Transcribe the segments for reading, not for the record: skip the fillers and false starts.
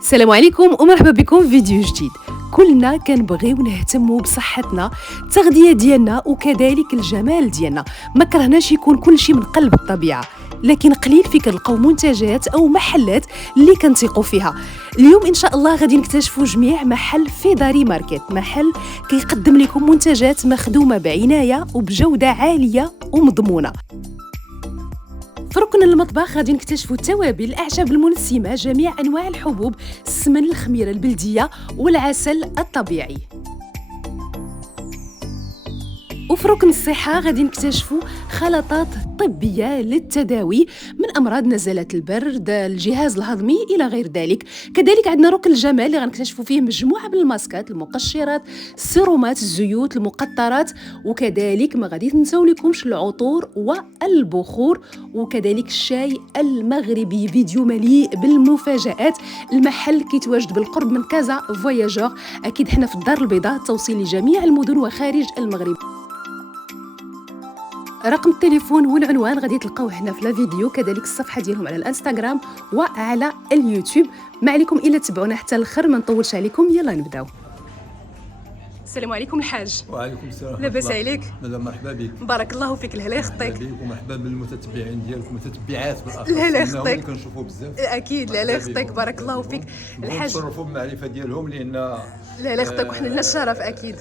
السلام عليكم ومرحبا بكم في فيديو جديد. كلنا كنبغيو نهتموا بصحتنا، التغذيه ديالنا وكذلك الجمال ديالنا. ما كرهناش يكون كل شيء من قلب الطبيعه، لكن قليل في كنلقاو منتجات او محلات اللي كنثيقوا فيها. اليوم ان شاء الله غادي نكتشفوا جميع محل فيداري ماركت، محل كيقدم لكم منتجات مخدومه بعنايه وبجوده عاليه ومضمونه. في ركن المطبخ غادي نكتشفوا التوابل، الاعشاب المنسمه، جميع انواع الحبوب، السمن، الخميره البلديه والعسل الطبيعي. وفي ركن الصحة غادي نكتشفوا خلطات طبية للتداوي من أمراض نزلات البرد، الجهاز الهضمي إلى غير ذلك. كذلك عندنا ركن الجمال اللي غنكتشفوا فيه مجموعة من الماسكات، المقشرات، السيرومات، الزيوت، المقطرات، وكذلك ما غادي تنساو لكمش العطور والبخور، وكذلك الشاي المغربي. فيديو مليء بالمفاجآت. المحل كيتواجد بالقرب من كازا فواياجور، أكيد حنا في الدار البيضاء، توصيل لجميع المدن وخارج المغرب. رقم التليفون والعنوان غادي تلقاوه هنا في الفيديو، كذلك الصفحه ديالهم على الانستغرام وعلى اليوتيوب. ما عليكم الا تتبعونا حتى الاخر، ما نطولش عليكم، يلا نبداو. السلام عليكم الحاج. وعليكم السلام. لاباس عليك؟ مرحبا بك. بارك الله فيك، الهلا يخطيك. مرحبا بك ومرحبا بالمتتبعين ديالك والمتتبعات بالاخص. الهلا يخطيك. كنشوفوا بزاف. اكيد الهلا يخطيك، بارك الله فيك الحاج. نشرفوا بالمعرفه ديالهم لان الهلا يخطيك وحنا لنا الشرف اكيد.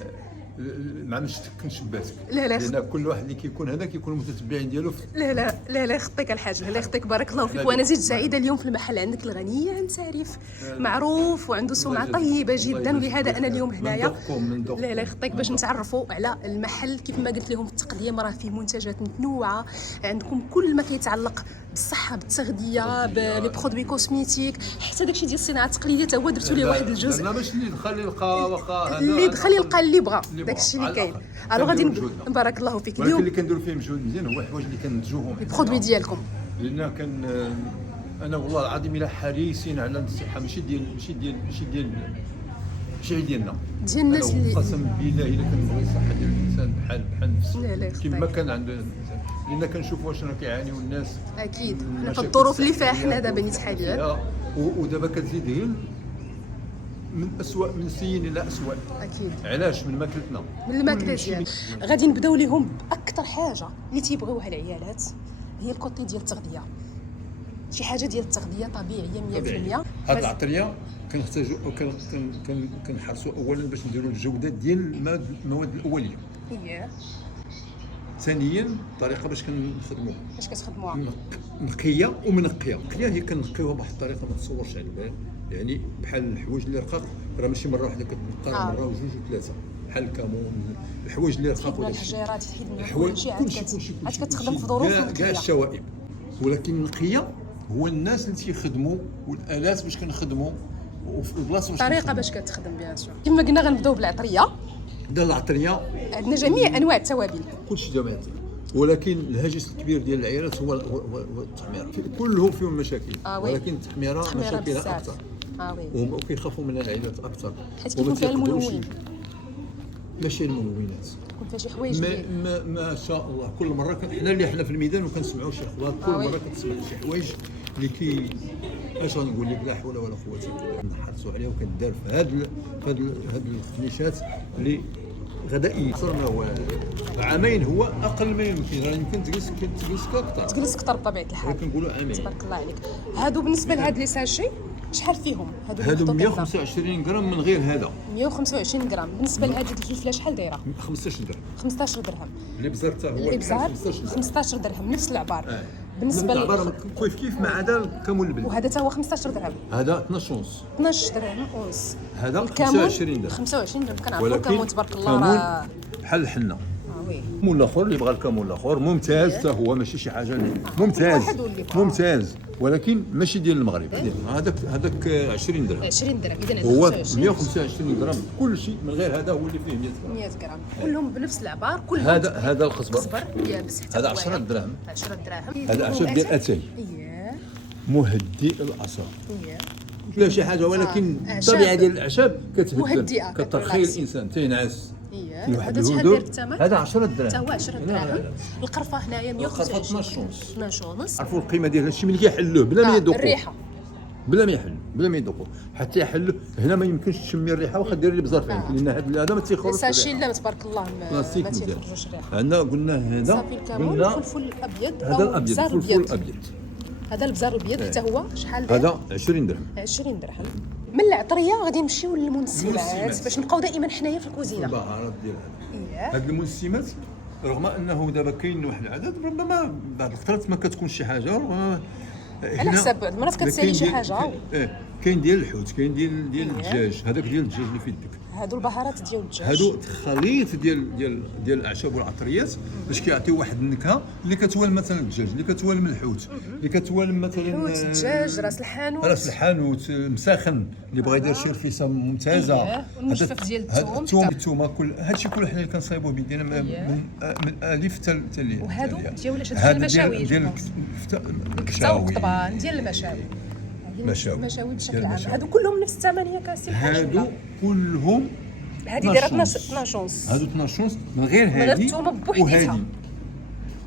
ما كنشباتك. لا لان كل واحد اللي كيكون هنا كيكون المتتبعين ديالو. لا يخطيك الحاج، لا يخطيك، بارك الله فيك. وانا زيد سعيده اليوم في المحل عندك الغني عن تعريف، معروف وعنده سمعه طيبه جدا، ولهذا انا اليوم هنايا. لا يخطيك باش نتعرفوا على المحل. كيف ما قلت لهم في التقديم راه فيه منتجات متنوعه، عندكم كل ما كيتعلق بالصحه، بالتغذيه، بلي برودوي كوسميتيك، حتى داكشي ديال الصناعه التقليديه تا هو درتوا ليه واحد الجزء. لا باش اللي دخل يلقى واخا اللي دخل يلقى اللي بغى، داكشي اللي كاين. الو غادي بارك الله فيك. اليوم اللي كنديروا فيه مجهود مزيان هو الحوايج اللي كنتجوهم البرودوي ديالكم، لان انا والله العظيم الا حريصين على الصحه، ماشي ديالنا ديال الناس اللي قسم بالله الا كنبغي الصحه ديال الانسان بحال نفسي كما كيف كان عند الانسان، لان كنشوفوا واش راه كيعانيو الناس. اكيد حنا في الظروف اللي فيها حنا دابا نيت حاليا، ودابا كتزيد غير من أسوأ، من سيء الى أسوأ. اكيد. علاش؟ من ماكلتنا، من الماكله ديالنا. غادي نبداو ليهم باكثر حاجه اللي تيبغيوها العيالات، هي الكوتي ديال التغذيه، شي حاجه ديال التغذيه طبيعيه 100%. هاد العطريه كنحتاجوا كنحرصوا اولا باش نديروا الجوده ديال المواد الاوليه. ثانيا الطريقه باش كنخدموها، باش كتخدموها نقيه ومنقيه. النقيه هي كنقيوها بواحد الطريقه ما تصورش على البال، يعني بحال الحوايج اللي رقاق راه ماشي مره واحده كتنقى، مره وجوج وثلاثه، بحال الكمون، الحوايج اللي رقاق ولا الحجيرات، تحيد من الحوايج عاد كتخدم في ظروف كاع الشوائب. ولكن النقيه هو الناس اللي تيخدموا والالات باش كنخدموا وفي البلاصه باش الطريقه باش كتخدم بها. كما قلنا غنبداو بالعطريه. العطريه عندنا جميع انواع التوابل، كلشي جميع، ولكن الهاجس الكبير ديال العيالات هو التحميره. كلهم فيهم مشاكل، ولكن التحميره مشاكلها اكثر. وكيخافوا منها العيالات اكثر، حيت كيكون فيها الملون، ماشي الملونات، كون فيها شي حوايج ما شاء الله. كل مره حنا في الميدان وكنسمعوا شي اخبار، كل مره كنسمع شي حوايج اللي اش غنقول لك، لا حول ولا قوه الا بالله. نحرصوا عليها وكندار في هاد الفنيشات اللي غذائيه. صار ما هو عامين، هو اقل ما يمكن، راه يمكن تجلس اكثر، تجلس اكثر بطبيعه الحال. كنقولوا عامين. تبارك الله عليك. هادو بالنسبه لهاد لي ساشي شحال فيهم؟ هادو 125 غرام من غير هذا. 125 غرام. بالنسبه لهاد الفلفله شحال دايره؟ 15 درهم. 15 درهم. الابزار حتى هو الابزار 15 درهم نفس العبار. بالنسبه للعبار كيف ما عدا الكمون البلدي، وهذا حتى هو 15 درهم. هذا 12 ونص. 12 درهم ونص. هذا 25 درهم. 25 درهم. كنعرفوا الكمون تبارك الله راه بحال الحنه. الكمون الاخر اللي بغى الكمون الاخر ممتاز حتى هو، ماشي شي حاجه ممتاز، ولكن ماشي ديال المغرب. هذاك 20 درهم. 20 درهم. اذا هو 125 غرام. كل شيء من غير هذا هو اللي فيه 100 غرام. 100 غرام كلهم بنفس العبار. كلهم هذا القزبر يابس حتى هذا 10 دراهم. 10 دراهم. هذا اعشاب ديال اتاي. مهدئ الاعصاب. لا شي حاجه، ولكن الطبيعه ديال الاعشاب كتهدئ، كترخي الانسان تينعس. هذا شحال داير الثمن؟ هذا 10 دراهم. حتى هو 10 دراهم. القرفه هنايا 125. 12 ونص. 12 ونص. عرفوا القيمه ديال هادشي ملي كيحلوه بلا ما يذوقوا. الريحه بلا ما يحل بلا ما يذوقوا حتى يحل. هنا ما يمكنش تشمي الريحه واخا ديري البزار فين، لان هذا ما تيخرجش الساشي لا تبارك الله ما تيخرجوش ريحه. عندنا قلنا هذا صافي الكمون والفلفل الابيض، هذا الابيض الفلفل الابيض، هذا البزار الابيض حتى هو شحال؟ هذا 20 درهم. 20 درهم. من العطريه غادي نمشيو للمنسمات باش نبقاو دائما حنايا في الكوزينه. البهارات ديالها هاد المنسمات رغم انه دابا كاين واحد العدد، ربما بعض الخطرات ما كتكونش شي حاجه، ربما على حسب المرات كتسالي شي حاجه. كاين ديال الحوت، كاين ديال الدجاج، هذاك ديال الدجاج اللي في يدك، هادو البهارات ديال الدجاج، هادو خليط ديال الاعشاب والعطريات باش كيعطيو واحد النكهه اللي كتوالم مثلا الدجاج، اللي كتوالم الحوت، اللي كتوالم مثلا الحوت، الدجاج، راس الحانوت مساخن اللي بغى يدير شي رفيسه ممتازه، والمجفف ديال الثوم، الثوم كل هادشي كل حنا اللي كنصايبوه بيدينا من الالف حتى الياء. وهادو ديال المشاوي، ديال الكفته والقطبان ديال المشاوي، المشاوي بشكل عام. هادو كلهم نفس الثمن ياك السي الحاج؟ هادو كلهم هادي دايره 12 ونص، هادو 12 ونص من غير هادي الثومه بوحديتها.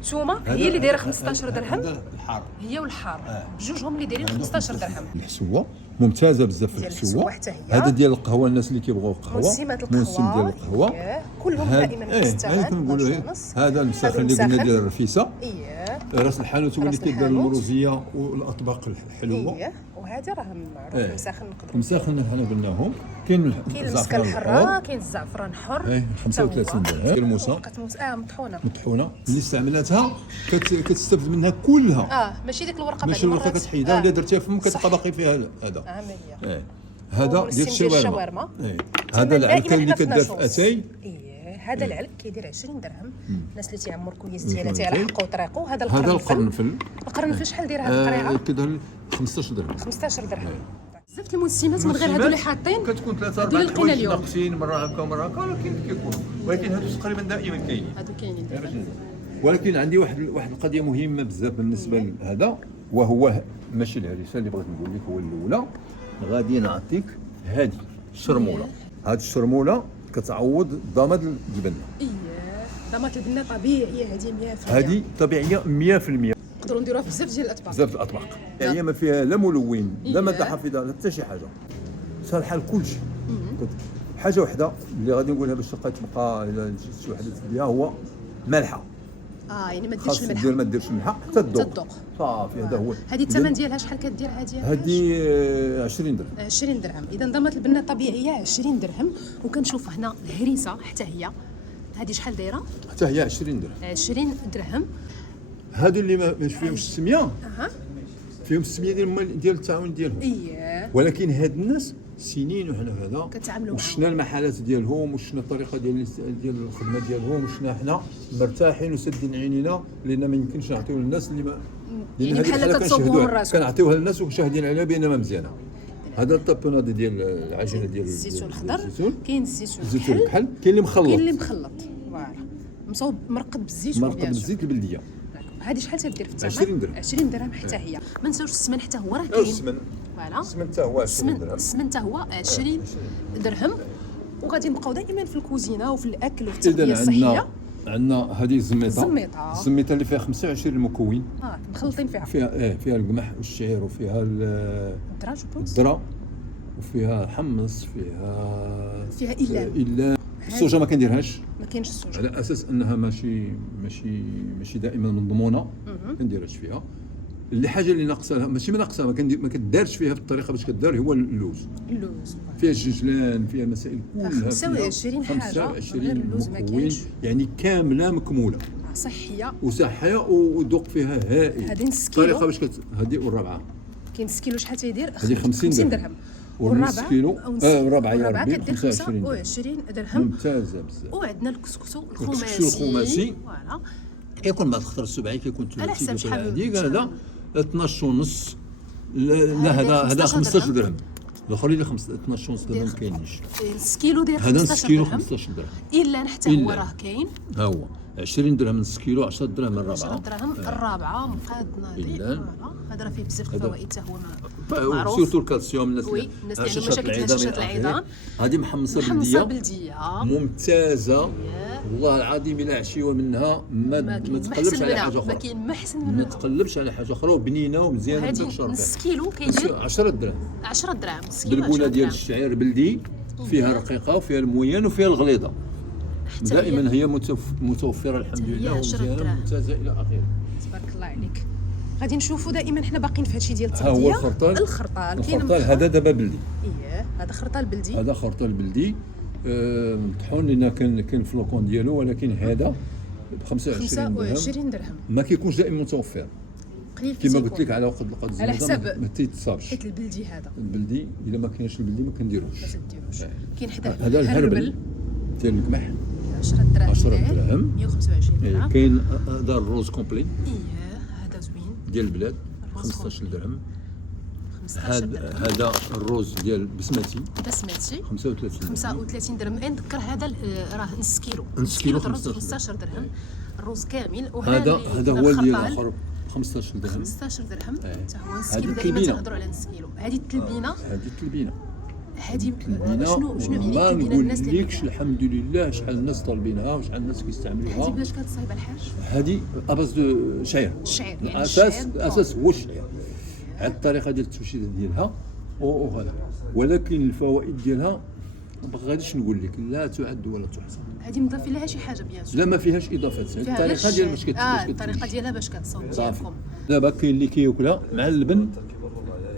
الثومه هي اللي دايره 15 درهم، الحار هي والحار بجوجهم اللي دايرين 15 درهم. الحسوه ممتازه بزاف في الحسوه، هذا ديال القهوه، الناس اللي كيبغيو القهوه، منسمات موسم ديال القهوه كلهم دائما نفس الثمن. كنقولوا هذا المسخن اللي قلنا ديال الرفيسه، راس الحانوت هو اللي كيدير المروزيه والاطباق الحلوه، وهذا راه معروف مساخن. نقدروا مساخن حنا قلناهم. كاين الزعفران الحر، كاين الزعفران الحر 35 درهم. الموسه مطحونه اللي استعملتها كتستافد منها كلها، ماشي ديك الورقه، ماشي الورقه كتحيدها ولا درتيها في فمك كتبقى باقي فيها هذا عمليه. هذا ديال الشاورما، هذا العلكه اللي كدار في اتاي، هذا العلك كيدير 20 درهم. الناس اللي تيعمر كويس ديالها تيلحقوا طريقه. هذا القرنفل شحال داير هذه الطريقه؟ كيدير 15 درهم. 15 درهم. بزاف المنسمات من غير هادو اللي حاطين كتكون 3 4 حوايج ناقصين، مره هكا ومره هكا، ولكن كيكونوا، ولكن هادو تقريبا دائما كاينين. هادو كاينين. ولكن عندي واحد القضيه مهمه بزاف بالنسبه لهذا، وهو ماشي الهريسه اللي بغيت نقول لك، هو الاولى غادي نعطيك هذه الشرموله. هذه الشرموله كتعوض ضماد الجبن. ضماد الجبن طبيعيه، هذه 100%. هذه طبيعيه 100%. نقدروا نديروها في بزاف ديال الاطباق. بزاف الاطباق. هي ما فيها لا ملون لا ماده حافظه لا حتى شي حاجه. صالحه لكلشي. حاجه وحده اللي غادي نقولها باش تبقى الا جيت شي وحده تديها، هو مالحه. يعني ما ديرش الملح. ما ديرش الملح حتى الذوق. صافي هذا هو. هذه الثمن ديالها شحال كدير هذه؟ هذه 20 درهم. 20 درهم. اذا ضمات البنه طبيعيه 20 درهم. وكنشوف هنا الهريسه حتى هي، هذه شحال دايره؟ حتى هي 20 درهم. 20 درهم. هادو اللي ما فيهمش السميه، فيهم السميه ديال التعاون ديالهم. ولكن هاد الناس سنين وحنا هذا كنتعاملوا معاهم، وشنا المحلات ديالهم، وشنا الطريقه ديال الخدمه ديالهم، وشنا حنا مرتاحين وسادين عينينا، لان ما يمكنش نعطيو للناس اللي ما يعني بحال كتصوبوهم راسهم، كنعطيوها للناس وشاهدين عليها بانها مزيانه. هذا الطابوناد ديال العجينه ديال الزيتون الخضر، كاين الزيتون الكحل، كاين اللي مخلط، فوالا مصوب مرقد بالزيتون، مرقد بالزيت البلديه. هذه شحال تدير في الثمن؟ 20 درهم. 20 درهم حتى هي. ما نساوش السمن حتى هو راه كاين. فوالا السمن حتى هو 20 درهم. السمن حتى هو 20 درهم. وغادي نبقاو دائما في الكوزينه وفي الاكل وفي التغذيه الصحيه. عندنا هذه الزميطه اللي فيها 25 مكون، مخلطين فيها. فيها القمح والشعير، وفيها الذره، وفيها حمص، فيها إلان. السوجه ما كنديرهاش، ما كاينش السوجه، على اساس انها ماشي دائما مضمونه، ما كنديرهاش فيها. الحاجه اللي ناقصه ماشي ما ناقصها، ما كدارش فيها بالطريقه باش كدار، هو اللوز فيها الجنجلان، فيها المسائل كلها، 25 حاجه، 25 اللوز ما كاينش، يعني كامله مكموله، صحيه وذوق فيها هائل. هذه نص كيلو الطريقه باش هذه والرابعه كاين نص كيلو شحال تيدير؟ هذه 50 درهم. والنص كيلو الرابعه كدير 25 درهم. ممتازه بزاف. وعندنا الكسكسو الخماسي، فوالا كيكون بعض الخضر السبعي، كيكون ثلاثي هذيك، هذا 12 ونص. لا هذا 15 درهم. الاخر اللي 12 ونص درهم ما كاينش. نص كيلو داير 15 درهم. هذا نص كيلو 15 درهم. الا حتى هو راه كاين. ها هو 20 درهم نص كيلو، 10 درهم الرابعه. 10 درهم الرابعه مقادنا ديال، هذا راه فيه بزاف الفوائد حتى هو معروف، سورتو الكالسيوم. الناس اللي يعني مشاكل هشاشه العظام. هذه محمصه بلديه ممتازه. والله العظيم الا عشيوه منها ما تقلبش على حاجه اخرى. ما كاين ما احسن ما منها. تقلبش على حاجه اخرى، وبنينه ومزيانه هذه بالشرب. نص كيلو كيدير 10 دراهم. 10 دراهم. نص كيلو 10 بالبونه ديال دراهم. الشعير بلدي، فيها رقيقه وفيها الموين وفيها الغليظه. دائما هي متوفره الحمد لله، ومزيانه ممتازه الى اخره. تبارك الله عليك. غادي نشوفوا دائما حنا باقيين في هادشي ديال ها التغذيه. هو الخرطال. الخرطال هذا دابا بلدي. هذا خرطال بلدي. هذا خرطال بلدي مطحون، لان كاين فلوكون ديالو، ولكن هذا ب 25 درهم. ما كيكونش دائما متوفر قليل كما قلت لك، على وقت القد على حساب ما تيتصابش. حيت البلدي هذا البلدي الا ما كاينش البلدي ما كنديروش. ما تديروش. كاين حدا هذا الهربل ديال القمح 10 دراهم. 10 دراهم. 125 درهم. كاين هذا الروز كومبلي هذا زوين ديال البلاد 15 درهم. 15 درهم. هذا الروز ديال بسمتي بسمتي 35 درهم. نذكر هذا راه نص كيلو. نص كيلو الروز 15 درهم. الروز كامل. هذا هو ديال الاخر 15 درهم. 15 درهم حتى هو نص هذه كيلو. دائما التلبينة. تنهضروا على نص كيلو. هذه التلبينه. هذه التلبينة شنو هي ما التلبينه الناس اللي نقولكش الحمد لله شحال الناس طالبينها وشحال الناس كيستعملوها. هذه بلاش كتصايب الحاج. هذه اباز دو شعير. الشعير يعني الاساس هو الشعير. هذه الطريقه ديال التوشيد ديالها وهذا، ولكن الفوائد ديالها ما غاديش نقول لك لا تعد ولا تحصى. هذه مضاف لها شي حاجه بيان سور. لا ما فيهاش اضافات. الطريقه ديال باش الطريقه ديالها باش كتصاوب ديالكم. دابا كاين اللي كياكلها مع اللبن،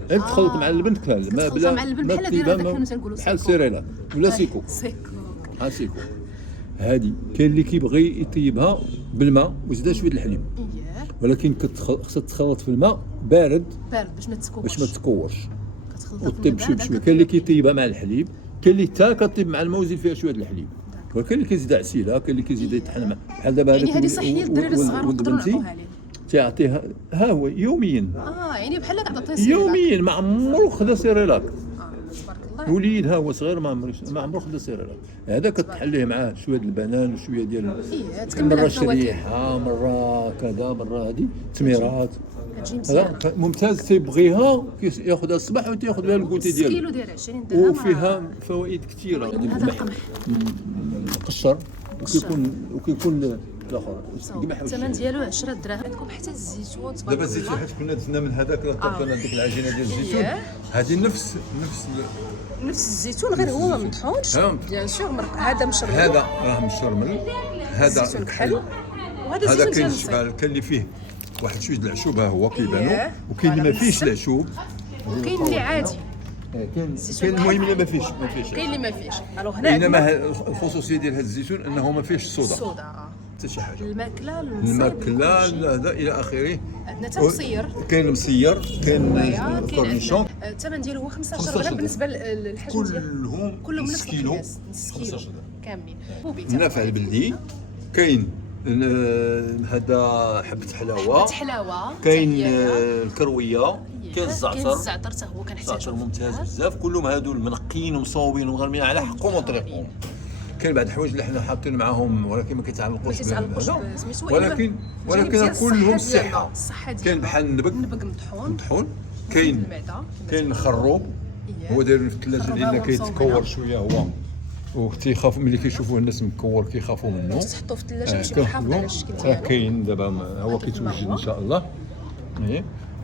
تخلط مع اللبن تكلها ما بلا مع اللبن بحال هذه كانوا تنقولوا بحال السيريلاك ولا سيكو. سيكو هذه. كاين اللي كيبغي يطيبها بالماء ويزيدها شويه الحليب، ولكن خصها تخلط في الماء بارد باش ما تكورش وطيب بشويه بشويه. كاين اللي كيطيبها مع الحليب، كاين اللي حتى كطيب مع الماء ويزيد فيها شويه الحليب، وكاين اللي كيزيد عسيله، كاين اللي كيزيد يطحن مع بحال دابا هذاك. يعني هذه صحيه للدراري الصغار ونقدروا نعطوها ليه. تعطيها ها هو يوميا. يعني بحال هكا تعطيه سيريلاك يوميا. ما عمرو خدا سيريلاك. تبارك الله. وليد ها هو صغير ما عمرو خدا سيريلاك. هذا كتحليه معاه شويه البنان وشويه ديال مره شريحه مره كذا مره هذه تميرات. هذا ممتاز. تيبغيها ياخذها الصباح وتياخذ لها الكوتي ديالو. كيلو داير 20 درهم. وفيها فوائد كثيره. هذا القمح مقشر وكيكون الاخر الثمن ديالو 10 دراهم. عندكم حتى الزيتون تبارك الله. دابا الزيتون حيت كنا درنا من هذاك كنا ديك العجينه ديال الزيتون، هذه نفس الزيتون غير هو ما مطحونش بيان سور. هذا مشرمل، هذا راه مشرمل، هذا كحل، وهذا هذا الزيتون كاين ديال شحال كاين اللي فيه واحد شويه العشوب ها هو كيبانوا، وكاين اللي ما فيهش العشوب، وكاين اللي عادي. كاين المهم اللي ما فيهش كاين اللي ما فيهش. الوغ هنا انما الخصوصيه ديال هذا الزيتون انه ما فيهش الصودا حتى شي حاجه. الماكله هذا الى اخره. عندنا حتى مصير، كاين المصير، كاين الكورنيشون. الثمن ديالو هو 15 درهم بالنسبه للحجم ديالو. كلهم نص كيلو كاملين. النافع البلدي. كاين هذا حبه حلاوه، كاين الكرويه، كاين الزعتر حتى هو كنحتاجو. الزعتر ممتاز بزاف. كلهم هادو منقيين ومصوبين ومغرمين على حقهم وطريقهم. كاين بعض الحوايج اللي حنا حاطين معاهم ولكن ما كيتعلقوش ولكن كلهم الصحه. كاين بحال النبق مطحون، كاين الخروب هو داير في الثلاجه ديالنا كيتكور شويه هو، وتيخاف ملي كيشوفوه الناس مكور كيخافوا منه. تحطوه في الثلاجه باش كيحافظ على الشكل ديالو. كاين دابا هو كيتوجد ان شاء الله.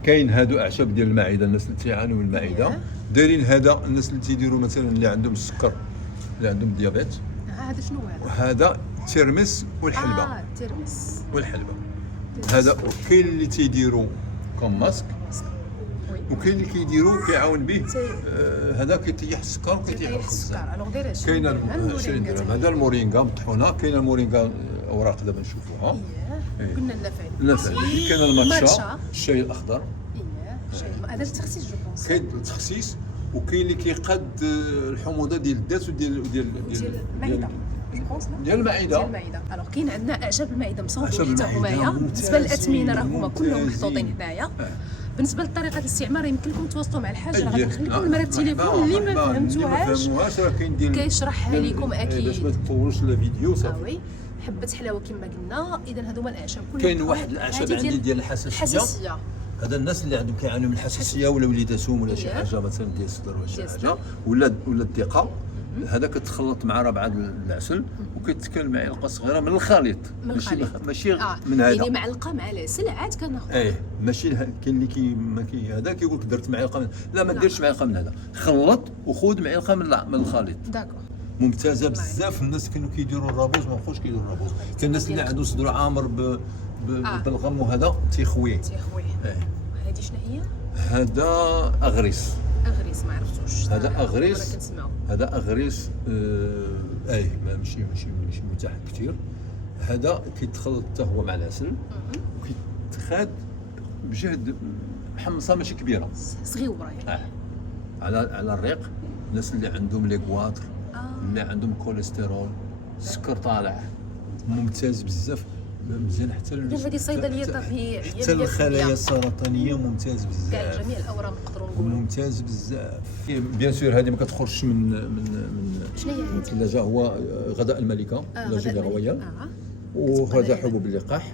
كاين هادو اعشاب ديال المعده، الناس اللي تيعانوا من المعده دايرين هذا. الناس اللي تيديروا مثلا اللي عندهم السكر، اللي عندهم الديابيت. هذا شنو هذا الترمس والحلبه. الترمس والحلبه هذا. كاين اللي تيديروا كوم ماسك، وكاين اللي كيديروا كيعاون به هذا كيطيح السكر وكيطيح الخبز. كاين 20 درهم. هذا المورينغا مطحونه. كاين المورينغا اوراق دابا نشوفوها. قلنا النافع. كاين الماتشا، الشاي الاخضر. هذا التخسيس جو بونس. كاين التخسيس، وكاين اللي كيقاد الحموضه ديال الدات وديال المعده. ديال المعده. الوغ كاين عندنا اعشاب المعده مصوبين حتى هما. بالنسبه للاثمنه راه هما كلهم محطوطين هنايا. بالنسبه لطريقه الاستعمال يمكن لكم تواصلوا مع الحاج. راه غادي نخليكم نمر التليفون اللي ما فهمتوهاش كيشرحها لكم اكيد باش ما تطولوش الفيديو. صافي. حبه حلاوه كما قلنا. اذا هذوما الاعشاب كلهم. كاين واحد الاعشاب عندي ديال الحساسيه. هذا الناس اللي عندهم كيعانوا من الحساسيه ولا وليداتهم ولا شي حاجه مثلا ديال الصدر ولا شي حاجه ولا الضيقه. هذا كتخلط مع ربعه العسل وكيتكال معلقه صغيره من الخليط، ماشي من هذا، يعني معلقه مع العسل عاد كناخذ. ماشي كاين اللي هذا كيقول لك درت معلقه لا ما ديرش معلقه من هذا، خلط وخذ معلقه من الخليط. داكور. ممتازه بزاف. الناس كانوا كيديروا الرابوز ما بقاوش كيديروا الرابوز، كاين الناس اللي عندهم صدر عامر بالغم وهذا تيخويه. هذه شنو هي؟ هذا اغريس ما عرفتوش. هذا اغريس. هذا اغريس ماشي متاح كثير. هذا كيتخلط حتى هو مع العسل وكيتخاد بجهد حمصه ماشي كبيره، صغيره يعني. على الريق. الناس اللي عندهم ليكواتر، اللي عندهم كوليسترول، السكر طالع، ممتاز بزاف، مزيان حتى هذه صيدليه طبيعيه، حتى الخلايا السرطانيه ممتاز بزاف، كاع جميع الاورام نقدروا نقولوا ممتاز بزاف. بيان سور هذه ما كتخرجش من شنو هي هذه؟ الثلاجه. هو غذاء الملكه لاجل رويال. وهذا حبوب اللقاح.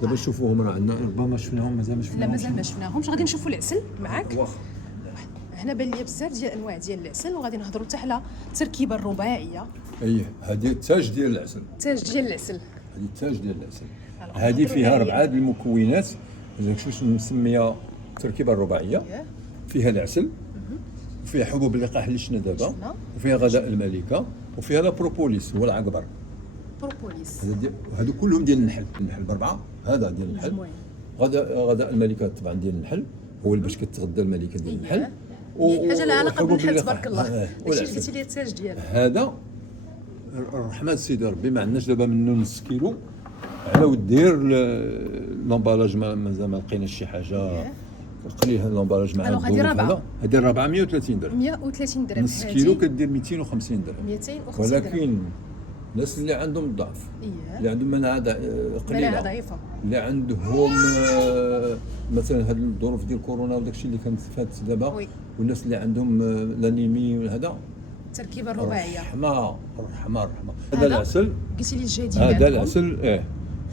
دابا نشوفوهم راه عندنا، ربما شفناهم مازال ما شفناهمش. لا مازال ما شفناهمش. غادي نشوفوا العسل معاك. واخا هنا بان لي بزاف ديال الانواع ديال العسل، وغادي نهضروا حتى على التركيبه الرباعيه. هذه التاج ديال العسل. التاج ديال العسل. هذه التاج ديال العسل. هذه فيها 4 المكونات، شوف نسميها التركيبه الرباعيه. فيها العسل، وفيها حبوب اللقاح اللي شفنا دابا، وفيها غذاء الملكه، وفيها لا بروبوليس هو العقبر. بروبوليس هادو كلهم ديال النحل ب4. هذا ديال النحل. غذاء الملكه طبعا ديال النحل، هو اللي باش كتغذى الملكه ديال النحل. حاجه لها علاقه بالنحل تبارك الله. داكشي اللي قلتي لي التاج ديالها. هذا رحمه سيدي ربي ما عندناش دابا منه نص كيلو، على ودير لومبالاج مازال ما لقيناش شي حاجه قليل. لومبالاج مع هذا هذه 430 درهم. 130 درهم. نص كيلو كدير 250 درهم. 250 درهم. ولكن الناس اللي عندهم الضعف، اللي عندهم مناعه قليله، ضعيفه، اللي عندهم مثلا هذه الظروف ديال كورونا وداك الشيء اللي كانت فات دابا، والناس اللي عندهم لانيمي وهذا، التركيبه الرباعيه رحمه. هذا العسل قلتي لي الجديد. هذا العسل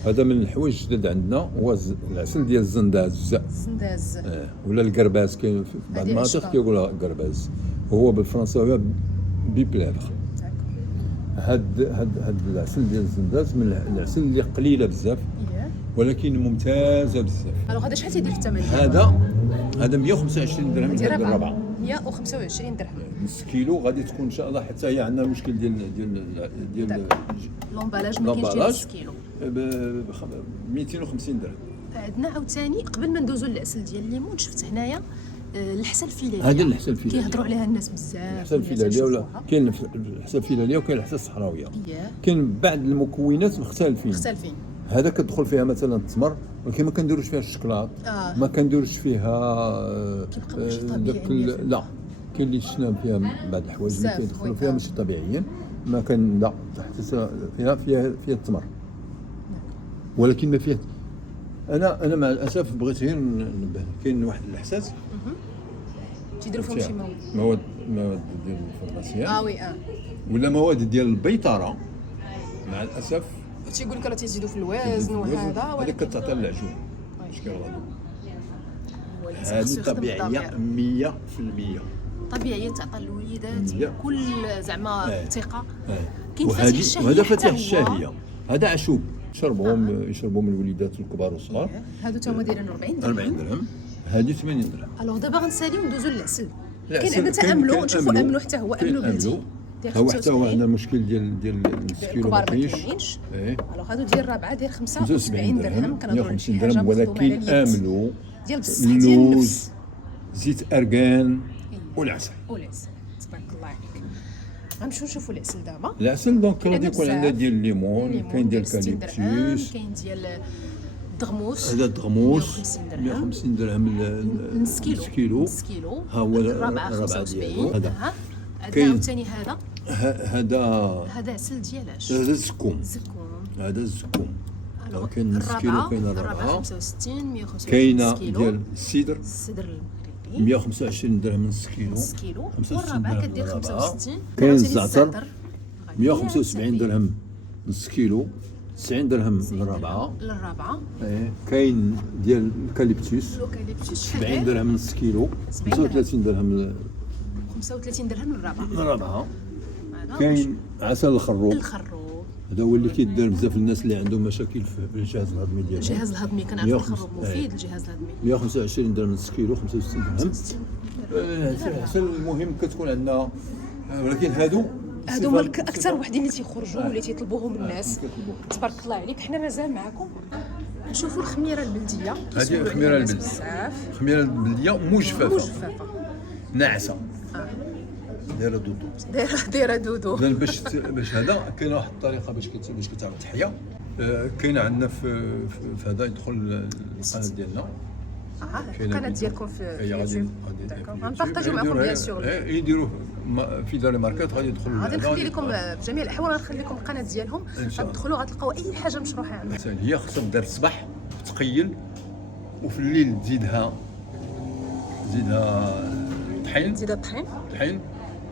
هذا من الحوايج الجدد عندنا، هو العسل ديال الزنداز. ولا القرباز، كاين في بعض المناطق كيقولها قرباز، وهو بالفرنساويه بيبليغ. هاد العسل ديال الزنداز من العسل اللي قليله بزاف ولكن ممتازه بزاف. هذا شحال تيدير الثمن؟ هذا 125 درهم من هذه الربعه. 125 درهم. نص كيلو غادي تكون ان شاء الله. حتى هي عندنا المشكل ديال لومبالاج ما كاينش ديال نص كيلو ب 250 درهم. عندنا عاوتاني قبل ما ندوزو للعسل ديال الليمون، شفت هنايا الحسا الفيلاليه. هذه الحسا الفيلاليه كيهضروا عليها الناس بزاف. الحسا الفيلاليه ولا كاين الحسا الفيلاليه وكاين الحسا الصحراويه. كاين بعض المكونات مختلفين. هذا كتدخل فيها مثلا التمر، ولكن ما كنديروش فيها الشكلاط. ما كنديروش فيها داك لا، كاين اللي شفنا فيها بعض الحوايج اللي كيدخلوا فيها ماشي طبيعيين. ما كان لا حتى فيها التمر، ولكن ما فيها. انا مع الاسف بغيت غير ننبه، كاين واحد الاحساس تيديروا فيهم شي مواد ديال الفرماسيان ولا مواد ديال البيطره. مع الاسف تيقول لك راه تيزيدوا في الوزن وهذا، هذيك كتعطي العجون. مشكل هذه طبيعيه 100%. طبيعيه تعطى الوليدات بكل زعما ثقه. كاين وهذا فاتح الشهيه. هذا عشوب يشربوهم الوليدات الكبار والصغار. هادو تا هما دايرين 40 درهم. هذه 80 درهم. الوغ دابا غنساليو ندوزو للعسل. كاين عندنا حتى املو، نشوفوا املو حتى هو املو قلتي حتى هو عندنا المشكل ديال الكيلو ما كاينش. الوغ هادو ديال الرابعه داير 75 درهم. كنهضروا 150 درهم. ولكن املو ديال بصح ديال النفس، زيت ارغان والعسل. تبارك الله عليك. غنمشيو نشوفوا العسل دابا. العسل دونك غادي يكون عندنا ديال الليمون، كاين ديال الكاليبتوس، كاين ديال الدغموس. هذا الدغموس 150 درهم نص كيلو. ها هو الرابعه 75. هذا كاين عاوتاني هذا عسل ديال اش؟ هذا الزكوم. هذا الزكوم. كاين نص كيلو، كاين الرابعه 65 125. كاينه ديال السيدر المغربي 125 درهم نص كيلو. والرابعه كدير 65. كاين الزعتر 175 درهم نص كيلو، 90 درهم للرابعه. كاين ديال الكاليبتوس 70 درهم نص كيلو، 35 درهم 35 درهم للرابعه. كاين عسل الخروب، الخروب هذا هو اللي كيدار بزاف الناس اللي عندهم مشاكل في الجهاز الهضمي ديالهم. الجهاز الهضمي كنعرف 105 الخروب مفيد للجهاز الهضمي. 125 درهم نص كيلو، 65 درهم. عسل المهم كتكون عندنا، ولكن هادو هما اكثر وحدين اللي تيخرجوا واللي تيطلبوهم الناس. تبارك الله عليك. حنا مازال معكم نشوفوا الخميره البلديه. هذه الخميره البلديه، بزاف الخميره البلديه مجففه ناعسه، دايره دودو، دايره دودو. اذا باش هذا كاينه واحد الطريقه باش كتعمل تحيه. كاين عندنا في هذا يدخل القناه ديالنا. القناه ديالكم في غادي غنبارطاجيو معكم بيان سور. يديروا في دار ماركات غادي يدخلوا. غادي نخلي لكم بجميع الاحوال، غنخلي لكم القناه ديالهم، غتدخلوا غتلقاو اي حاجه مشروحه عندهم. هي خصها دار الصباح تقيل، وفي الليل تزيدها طحين، طحين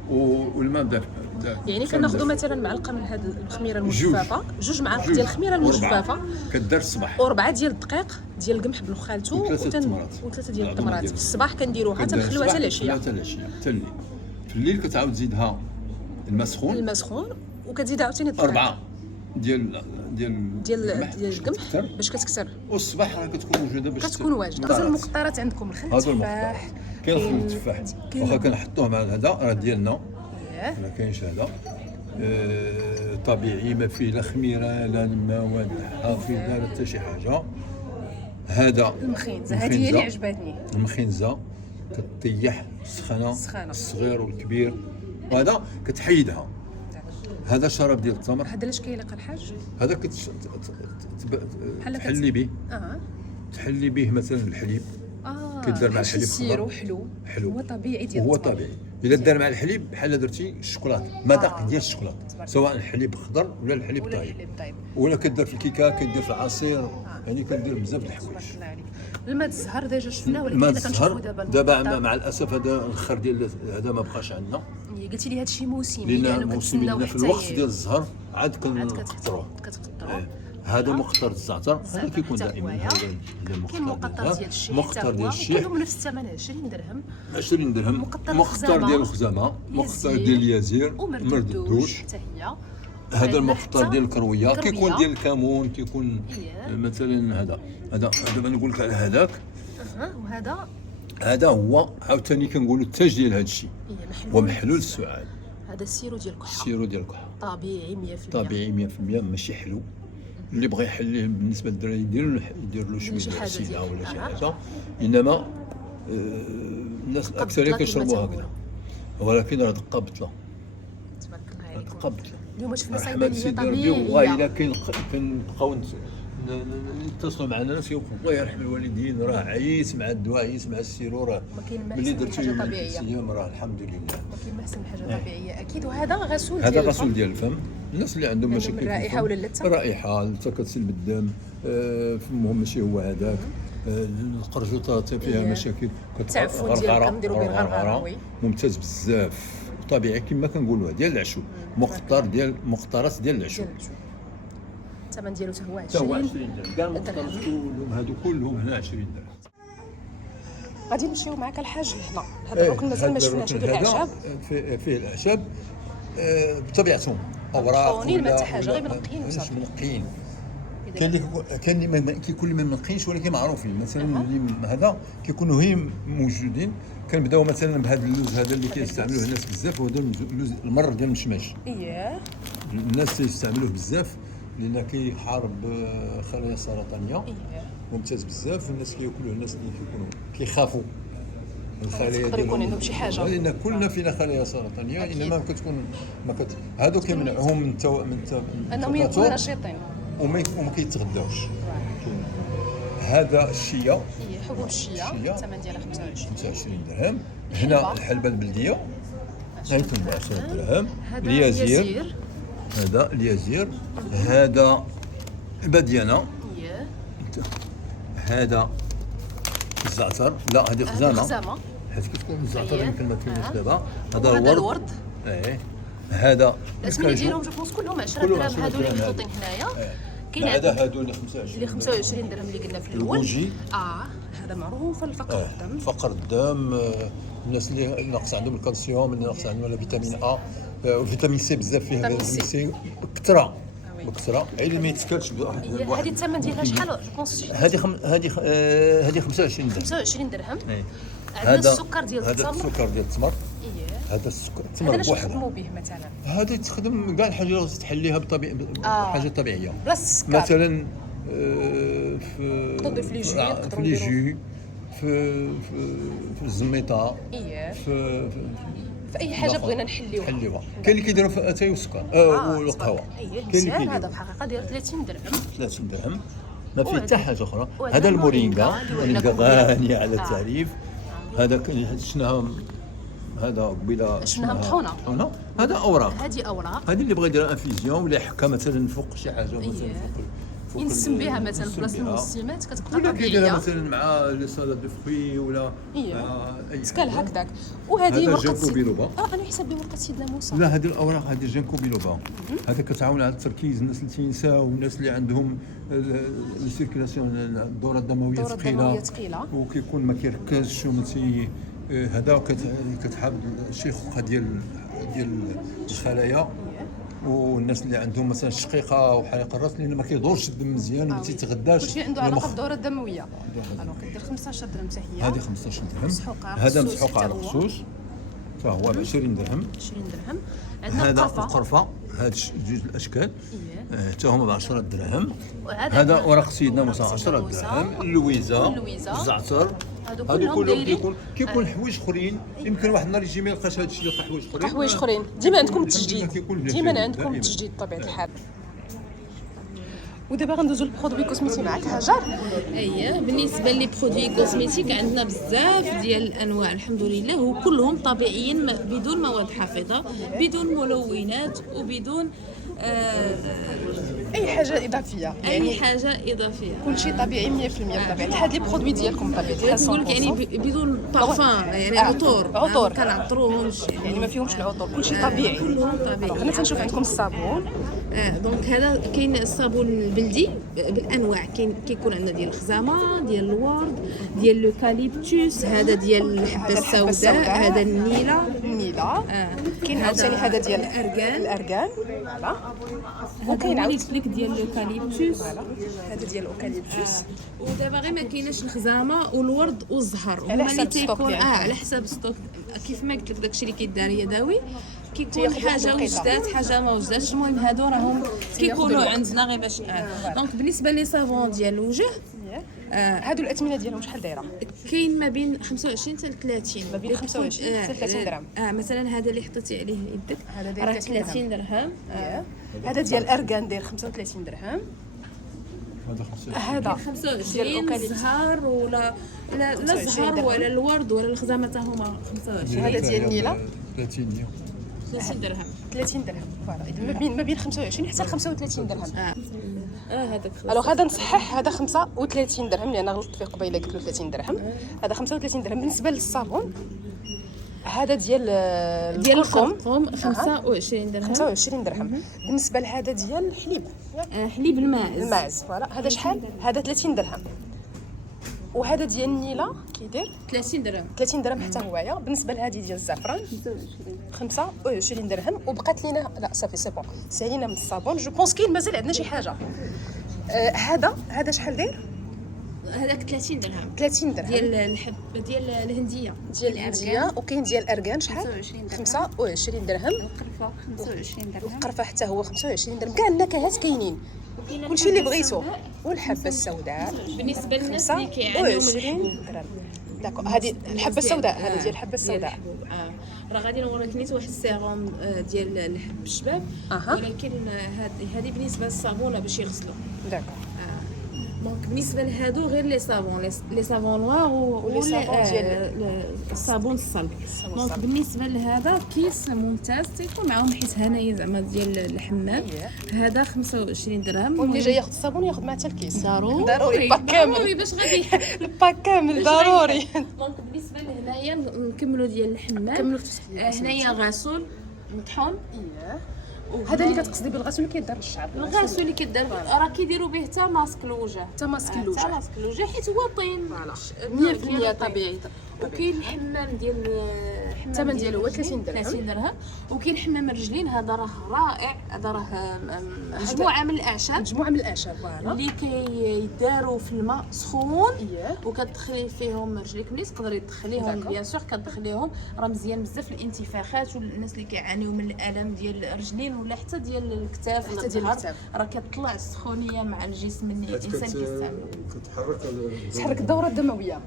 والماء دافئ. يعني كناخذوا مثلا معلقه من هذه الخميره المجففه، جوج معالق ديال الخميره المجففه، كدار الصباح، وربعه ديال الدقيق ديال القمح بن خالته، وثلاثه ديال التمرات. في الصباح كنديروها تنخلوها حتى العشيه، حتى الليل. في الليل كتعاود تزيدها الماء سخون، وكتزيد عاوتاني الدقيق، 4 ديال القمح باش كتكسر، والصباح راه كتكون موجوده باش كتكون واجده. غزال المقطرات عندكم، الخل التفاح، كاين خل التفاح، واخا كنحطوه مع هذا راه ديالنا، ما كاينش هذا طبيعي، ما فيه لا خميره لا مواد حافظه لا حتى شي حاجه. هذا المخينزه، هذه هي اللي عجبتني. المخينزه كطيح السخانه، الصغير والكبير، وهذا كتحيدها. هذا شراب ديال التمر. هذا علاش كيليق الحاج؟ هذا تحلي به، تحلي به مثلا الحليب، كيدار مع الحليب سيرو حلو، هو طبيعي ديال هو طبيعي. الا دار مع الحليب بحال درتي الشوكولاط، مذاق ديال الشوكولاط، سواء الحليب خضر ولا الحليب طايب، ولا كدار في الكيكه، كدير في العصير، يعني كدير بزاف د الحوايج. الماء الزهر ديجا شفناه، ولكن انا كنشوفو دابا مع الاسف هذا الخر ديال هذا ما بقاش عندنا. قلتي لي هذا الشيء موسمي، لان موسمي في الوقت ديال الزهر عاد كنقطروه. هذا مقطر الزعتر، هذا كيكون دائما هذا كاين مقطر ديال الشيح، مقطر ديال الشيح كلهم نفس الثمن، 20 درهم. 20 درهم. مقطر ديال الخزامه، مقطر ديال اليازير، مرددوش حتى هي. هذا المقطر ديال الكرويه، كيكون ديال الكمون، كيكون مثلا هذا دابا نقول لك على هذاك. هذا هو عاوتاني كنقولوا التاج ديال هذا الشيء، هو محلول السعال. هذا السيرو ديال الكحه، السيرو ديال الكحه طبيعي 100%، طبيعي 100%، ماشي حلو. اللي بغى يحليه بالنسبه للدراري يدير له شويه ديال السيده ولا شي حاجه، انما الناس الاكثريه كيشربوا هكذا، ولكن راه دقه بطله، تبارك الله عليكم. دقه بطله. اليوم شفنا صيدليه طبيعيه، والله الا كنبقاو يتصلوا معنا ناس يقولوا الله يرحم الوالدين، راه عييت مع الدواء، عييت مع السيرو، راه ملي درتو يوم الصيام راه الحمد لله ما كاين ما احسن حاجه طبيعيه اكيد. وهذا غسول، هذا غسول ديال الفم. الناس اللي عندهم مشاكل في الرائحه ولا اللثه، الرائحه حتى كتسلب الدم، فمهم ماشي هو هذاك، القرجوطات فيها مشاكل، التعفن ديالك كنديروا به الغرغره، ممتاز بزاف، طبيعي كما كنقولوا ديال العشب، مقطرات ديال العشب. الثمن ديالو حتى هو 20 درهم، كاع المقطرات كلهم هادو كلهم هنا 20 درهم. غادي نمشيو معاك الحاج لهنا، هذا الركن مازال ما شفناش، هادو الاعشاب فيه الاعشاب بطبيعتهم، اوراق ولا ما حتى حاجه، غير منقيين وصافي. منقيين. كاين اللي كيكون ما منقينش ولكن معروفين، مثلا اللي هذا كيكونوا هي موجودين. كنبداو مثلا بهذا اللوز هذا اللي كيستعملوه الناس بزاف، وهذا اللوز المر ديال المشماش. الناس كيستعملوه بزاف لان كيحارب خلايا سرطانيه، ممتاز بزاف. والناس كياكلوه، الناس اللي كيكونوا كيخافوا الخلايا يقدر يكون عندهم شي حاجه، لان كلنا فينا خلايا سرطانيه، انما كتكون هادو كيمنعوهم من انهم يكونوا نشيطين وما كيتغداوش. هذا الشيا، حبوب الشيا، الثمن ديالها 25 درهم. هنا الحلبه البلديه، هايتم 10 درهم. اليازير، هذا اليازير، هذا الباديانه، هذا الزعتر، لا هذه خزامه، حيت كتكون الزعتر يمكن ما كاينش دابا. هذا الورد، هذا الاسمين ديالهم جو بونس كلهم 10 درهم. هادو اللي محطوطين هنايا كاين هادو اللي 25 درهم اللي قلنا في الاول. البوجي، هذا معروف، الفقر الدم، فقر الدم، الناس اللي ناقص عندهم الكالسيوم، اللي ناقص عندهم فيتامين ا وفيتامين سي، بزاف فيه فيتامين سي بكثره بكثره، عيل ما يتسكرش بواحد. هذه الثمن ديالها شحال جو بونس؟ هذه 25 درهم. 25 درهم. عندنا هذا السكر ديال هذا التمر. السكر ديال التمر. هذا السكر التمر هذا بوحده. نخدموا به مثلا؟ هذا يتخدم كاع الحاجه اللي تحليها بطبيعه حاجه طبيعيه. بلا السكر مثلا في لي جو، في لي جو، في الزميطه، في في اي حاجه بغينا نحليوها. كاين اللي كيديروا في اتاي والسكر والقهوه. كاين اللي هذا في الحقيقه داير 30 درهم. 30 درهم ما فيه حتى حاجه اخرى. هذا المورينغا غالي على التعريف. هذا شناها هذا قبيله شناها مطحونه. هذا اوراق. هذه اوراق، هذه اللي بغى يدير انفيزيون ولا يحكها مثلا فوق شي حاجه مثلا فوق ينسم بها مثلا في بلاصه المسمات كتبقى ولا كيديرها طبيعيه مثلا مع لي سالاد دو فري ولا اي تكال هكذاك. وهذه ورقه جانكو بيلوبا. انا يحسب بورقه سيدنا موسى. لا هذه الاوراق هذه جانكو بيلوبا. هذا كتعاون على التركيز، الناس اللي تينساو والناس اللي عندهم السيركيلاسيون، الدوره الدمويه ثقيله وكيكون ما كيركزش وما هذا كتحاب الشيخوخه ديال الخلايا. والناس اللي عندهم مثلا الشقيقه وحريق الراس لان ما كيدورش الدم مزيان وما تيتغداش، كلشي عنده علاقه بالدوره الدمويه. الو كدير 15 درهم حتى هي. هذه 15 درهم. هذا مسحوق على الخصوص حتى هو ب 20 درهم. 20 درهم. عندنا هذا القرفه، هذا جوج الاشكال حتى هما ب 10 درهم. هذا ورق سيدنا موسى 10 درهم. اللويزه، الزعتر، هادو كلهم كيكون حوايج اخرين. يمكن واحد النهار يجي ما يلقاش هذا الشيء، يلقى حوايج اخرين. ديما عندكم التجديد، ديما عندكم التجديد بطبيعه الحال. ودابا غندوزو للبرودوي كوسميتي معاك هاجر. اييه، بالنسبه لي برودوي كوسميتيك عندنا بزاف ديال الانواع الحمد لله، وكلهم طبيعيين بدون مواد حافظه، بدون ملونات وبدون اي حاجه اضافيه، اي حاجه اضافيه، كلشي طبيعي 100% بطبيعه الحال. لي برودوي ديالكم بطبيعه الحال نقول لك يعني بدون بارفان، يعني عطور كنعطروهمش، يعني ما فيهمش العطور، كلشي طبيعي. كلهم طبيعي. انا تنشوف عندكم الصابون. دونك هذا كاين الصابون البلدي بالانواع، كيكون عندنا ديال الخزامه، ديال الورد، ديال لوكاليبتوس، هذا ديال الحبه السوداء، هذا النيله. كاين عاوتاني هذا ديال الارغان. فوالا. وكاين عاوتاني ديال لوكاليبتوس. هذا ديال الاوكاليبتوس. ودابا غير ما كايناش الخزامه والورد والزهر، هما اللي تيكون على حساب ستوك. كيف ما قلت لك داكشي اللي كيدار يدوي كيكون حاجه وجدات حاجه ما وجداتش. المهم هادو راهم كيكونوا عندنا غير باش دونك بالنسبه لي صابون ديال الوجه، هادو الاثمنه ديالهم شحال دايره؟ كاين ما بين 25 حتى 30. ما بين 25 حتى 30 درهم. مثلا هذا اللي حطيتي عليه يدك راه 30 درهم. هذا ديال الارغان داير 35 درهم. هذا 25 زهر ولا لا زهر ولا الورد ولا الخزامه حتى هما 25. هذا ديال النيله 30 درهم. 30 درهم. فوالا ما بين 25 حتى 35 درهم. هذاك الوغ هذا نصحح، هذا 35 درهم لان غلطت فيه قبيله قلت له 30 درهم. هذا 35 درهم. بالنسبه للصابون هذا ديال الكركم 25 درهم. 25 درهم. بالنسبه لهذا ديال الحليب، حليب الماعز فوالا هذا شحال؟ هذا 30 درهم. وهذا ديال النيله كيدير 30 درهم. 30 درهم حتى هوايا. بالنسبه لهذه ديال الزعفران 25 درهم. وبقات لينا لا صافي سي بون سالينا من الصابون. جو بونس كاين مازال عندنا شي حاجه. هذا شحال داير؟ هذاك 30 درهم. 30 درهم ديال الحب ديال الهنديه. وكاين ديال الارغان شحال؟ 25 درهم. القرفه 25 درهم. القرفه حتى هو 25 درهم. كاع النكهات كاينين، كلشي اللي بغيتو. والحبه السوداء بالنسبه للناس اللي كيعانيو من 25 درهم. داكو هذه الحبه السوداء. هذا ديال الحبه السوداء. راه غادي نوريك نيت واحد السيروم ديال الحب الشباب. ولكن هذه بالنسبه للصابونه باش يغسلوا. داكو. دونك بالنسبه لهادو غير لي صابون نوار ولي صابون ديال الصابون الصلب. دونك بالنسبه لهذا كيس ممتاز تيكون معاهم حيت هنايا زعما ديال الحمام. هذا 25 درهم. واللي جاي ياخذ الصابون ياخذ معاه حتى الكيس. ضروري الباك كامل باش غادي الباك كامل ضروري. دونك بالنسبه لهنايا نكملوا ديال الحمام. هنايا غاسول مطحون. هذا اللي كتقصدي بالغسول اللي كيدار للشعر. الغسول اللي كيدار راه كيديروا به حتى ماسك الوجه. حتى ماسك الوجه حيت هو طين 100% طبيعي. وكاين الحمام ديال الثمن ديالو هو 30 درهم. 30 درهم. وكاين حمام الرجلين، هذا راه رائع، هذا راه مجموعه من الاعشاب، مجموعه من الاعشاب فوالا اللي كيداروا في الماء سخون اييه وكتدخلي فيهم رجليك ملي تقدري تدخليهم بيان سور كتدخليهم، راه مزيان بزاف الانتفاخات والناس اللي كيعانيو من الالم ديال الرجلين ولا حتى ديال الكتاف ولا ديال الظهر، الكتاف. راه كتطلع السخونيه مع الجسم اللي الانسان كيستعمل. كتحرك الدوره الدمويه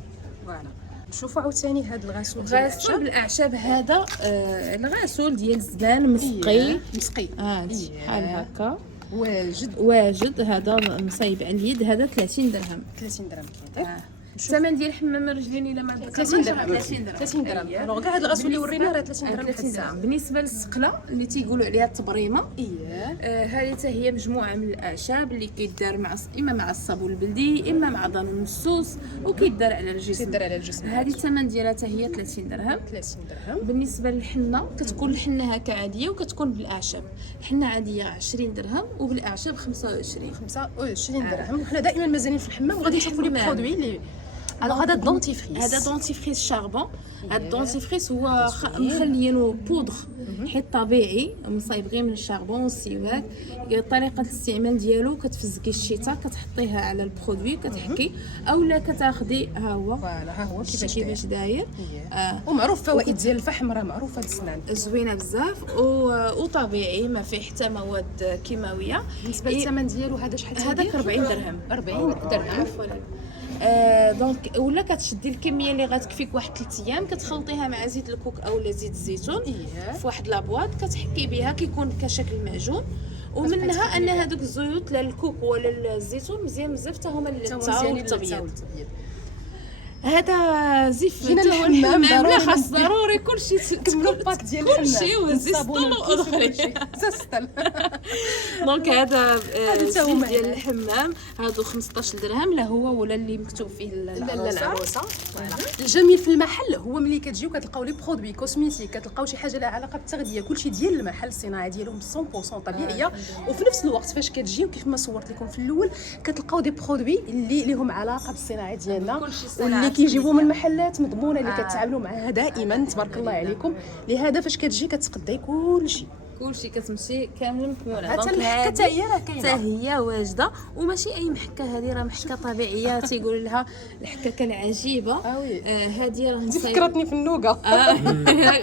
فوالا. نشوفوا عاوتاني هذا الغسول ديال غسول بالاعشاب، هذا الغسول ديال الزبان مسقي مسقي هادشي بحال هكا واجد واجد، هذا مصايب على اليد، هذا 30 درهم. 30 درهم كذا. الثمن ديال حمام الرجلين الا ما 30 درهم 30 درهم 30 درهم. الوغ كاع هاد الغسول اللي ورينا راه 30 درهم 30 درهم. بالنسبه للسقله اللي تيقولوا عليها التبريمه، اييه هذه حتى هي مجموعه من الاعشاب اللي كيدار مع اما مع الصابون البلدي اما مع ضانون المسوس وكيدار على الجسم. كيدار على الجسم. هذه الثمن ديالها حتى هي 30 درهم. 30 درهم. بالنسبه للحنه كتكون الحنه هكا عاديه وكتكون بالاعشاب، الحنه عاديه 20 درهم وبالاعشاب 25. 25 درهم. وحنا دائما مازالين في الحمام وغادي نشوفوا لي برودوي اللي هذا الدونتيفريس. هذا دونتيفريس شاربون. هذا الدونتيفريس هو مخليينه بودغ حيت طبيعي مصايب غير من الشاربون والسواك. طريقه الاستعمال ديالو كتفزكي الشتاء كتحطيها على البرودوي كتحكي اولا كتاخدي ها هو فوالا ها هو كيفاش داير. ومعروف الفوائد ديال الفحم راه معروفه هاد السنان زوينه بزاف وطبيعي ما فيه حتى مواد كيماويه. بالنسبه للثمن ديالو هذا شحال هذاك 40 درهم. 40 درهم. دونك ولا كتشدي الكميه اللي غتكفيك واحد 3 ايام كتخلطيها مع زيت الكوك اولا زيت الزيتون في واحد لابواط كتحكي بها كيكون كشكل معجون. ومنها ان هذوك الزيوت لا الكوك ولا الزيتون مزيان بزاف حتى هما للتبييض. هذا زيف جينا للحمام لا خاص ضروري كلشي كملوا الباك ديال الحمام كلشي والزيستون والاخرين. زستل. دونك هذا حتى هما ديال الحمام هادو 15 درهم لا هو ولا اللي مكتوب فيه العروسه. الجميل في المحل هو ملي كتجيو كتلقاو لي برودوي كوسميتيك كتلقاو شي حاجه لها علاقه بالتغذيه كلشي ديال المحل الصناعه ديالهم 100% طبيعيه. وفي نفس الوقت فاش كتجيو كيف ما صورت لكم في الاول كتلقاو دي برودوي اللي لهم علاقه بالصناعه ديالنا واللي كيجيبوا من محلات مضمونه اللي كتعاملوا معها دائما تبارك الله عليكم. لهذا فاش كتجي كتقداي كلشي كتمشي كامل مكموله. حتى المحكه حتى هي راه كاينه حتى هي واجده وماشي اي محكه، هذه راه محكه طبيعيه تيقولوا لها الحكاكه العجيبه. هذه راه فكرتني في النوغا.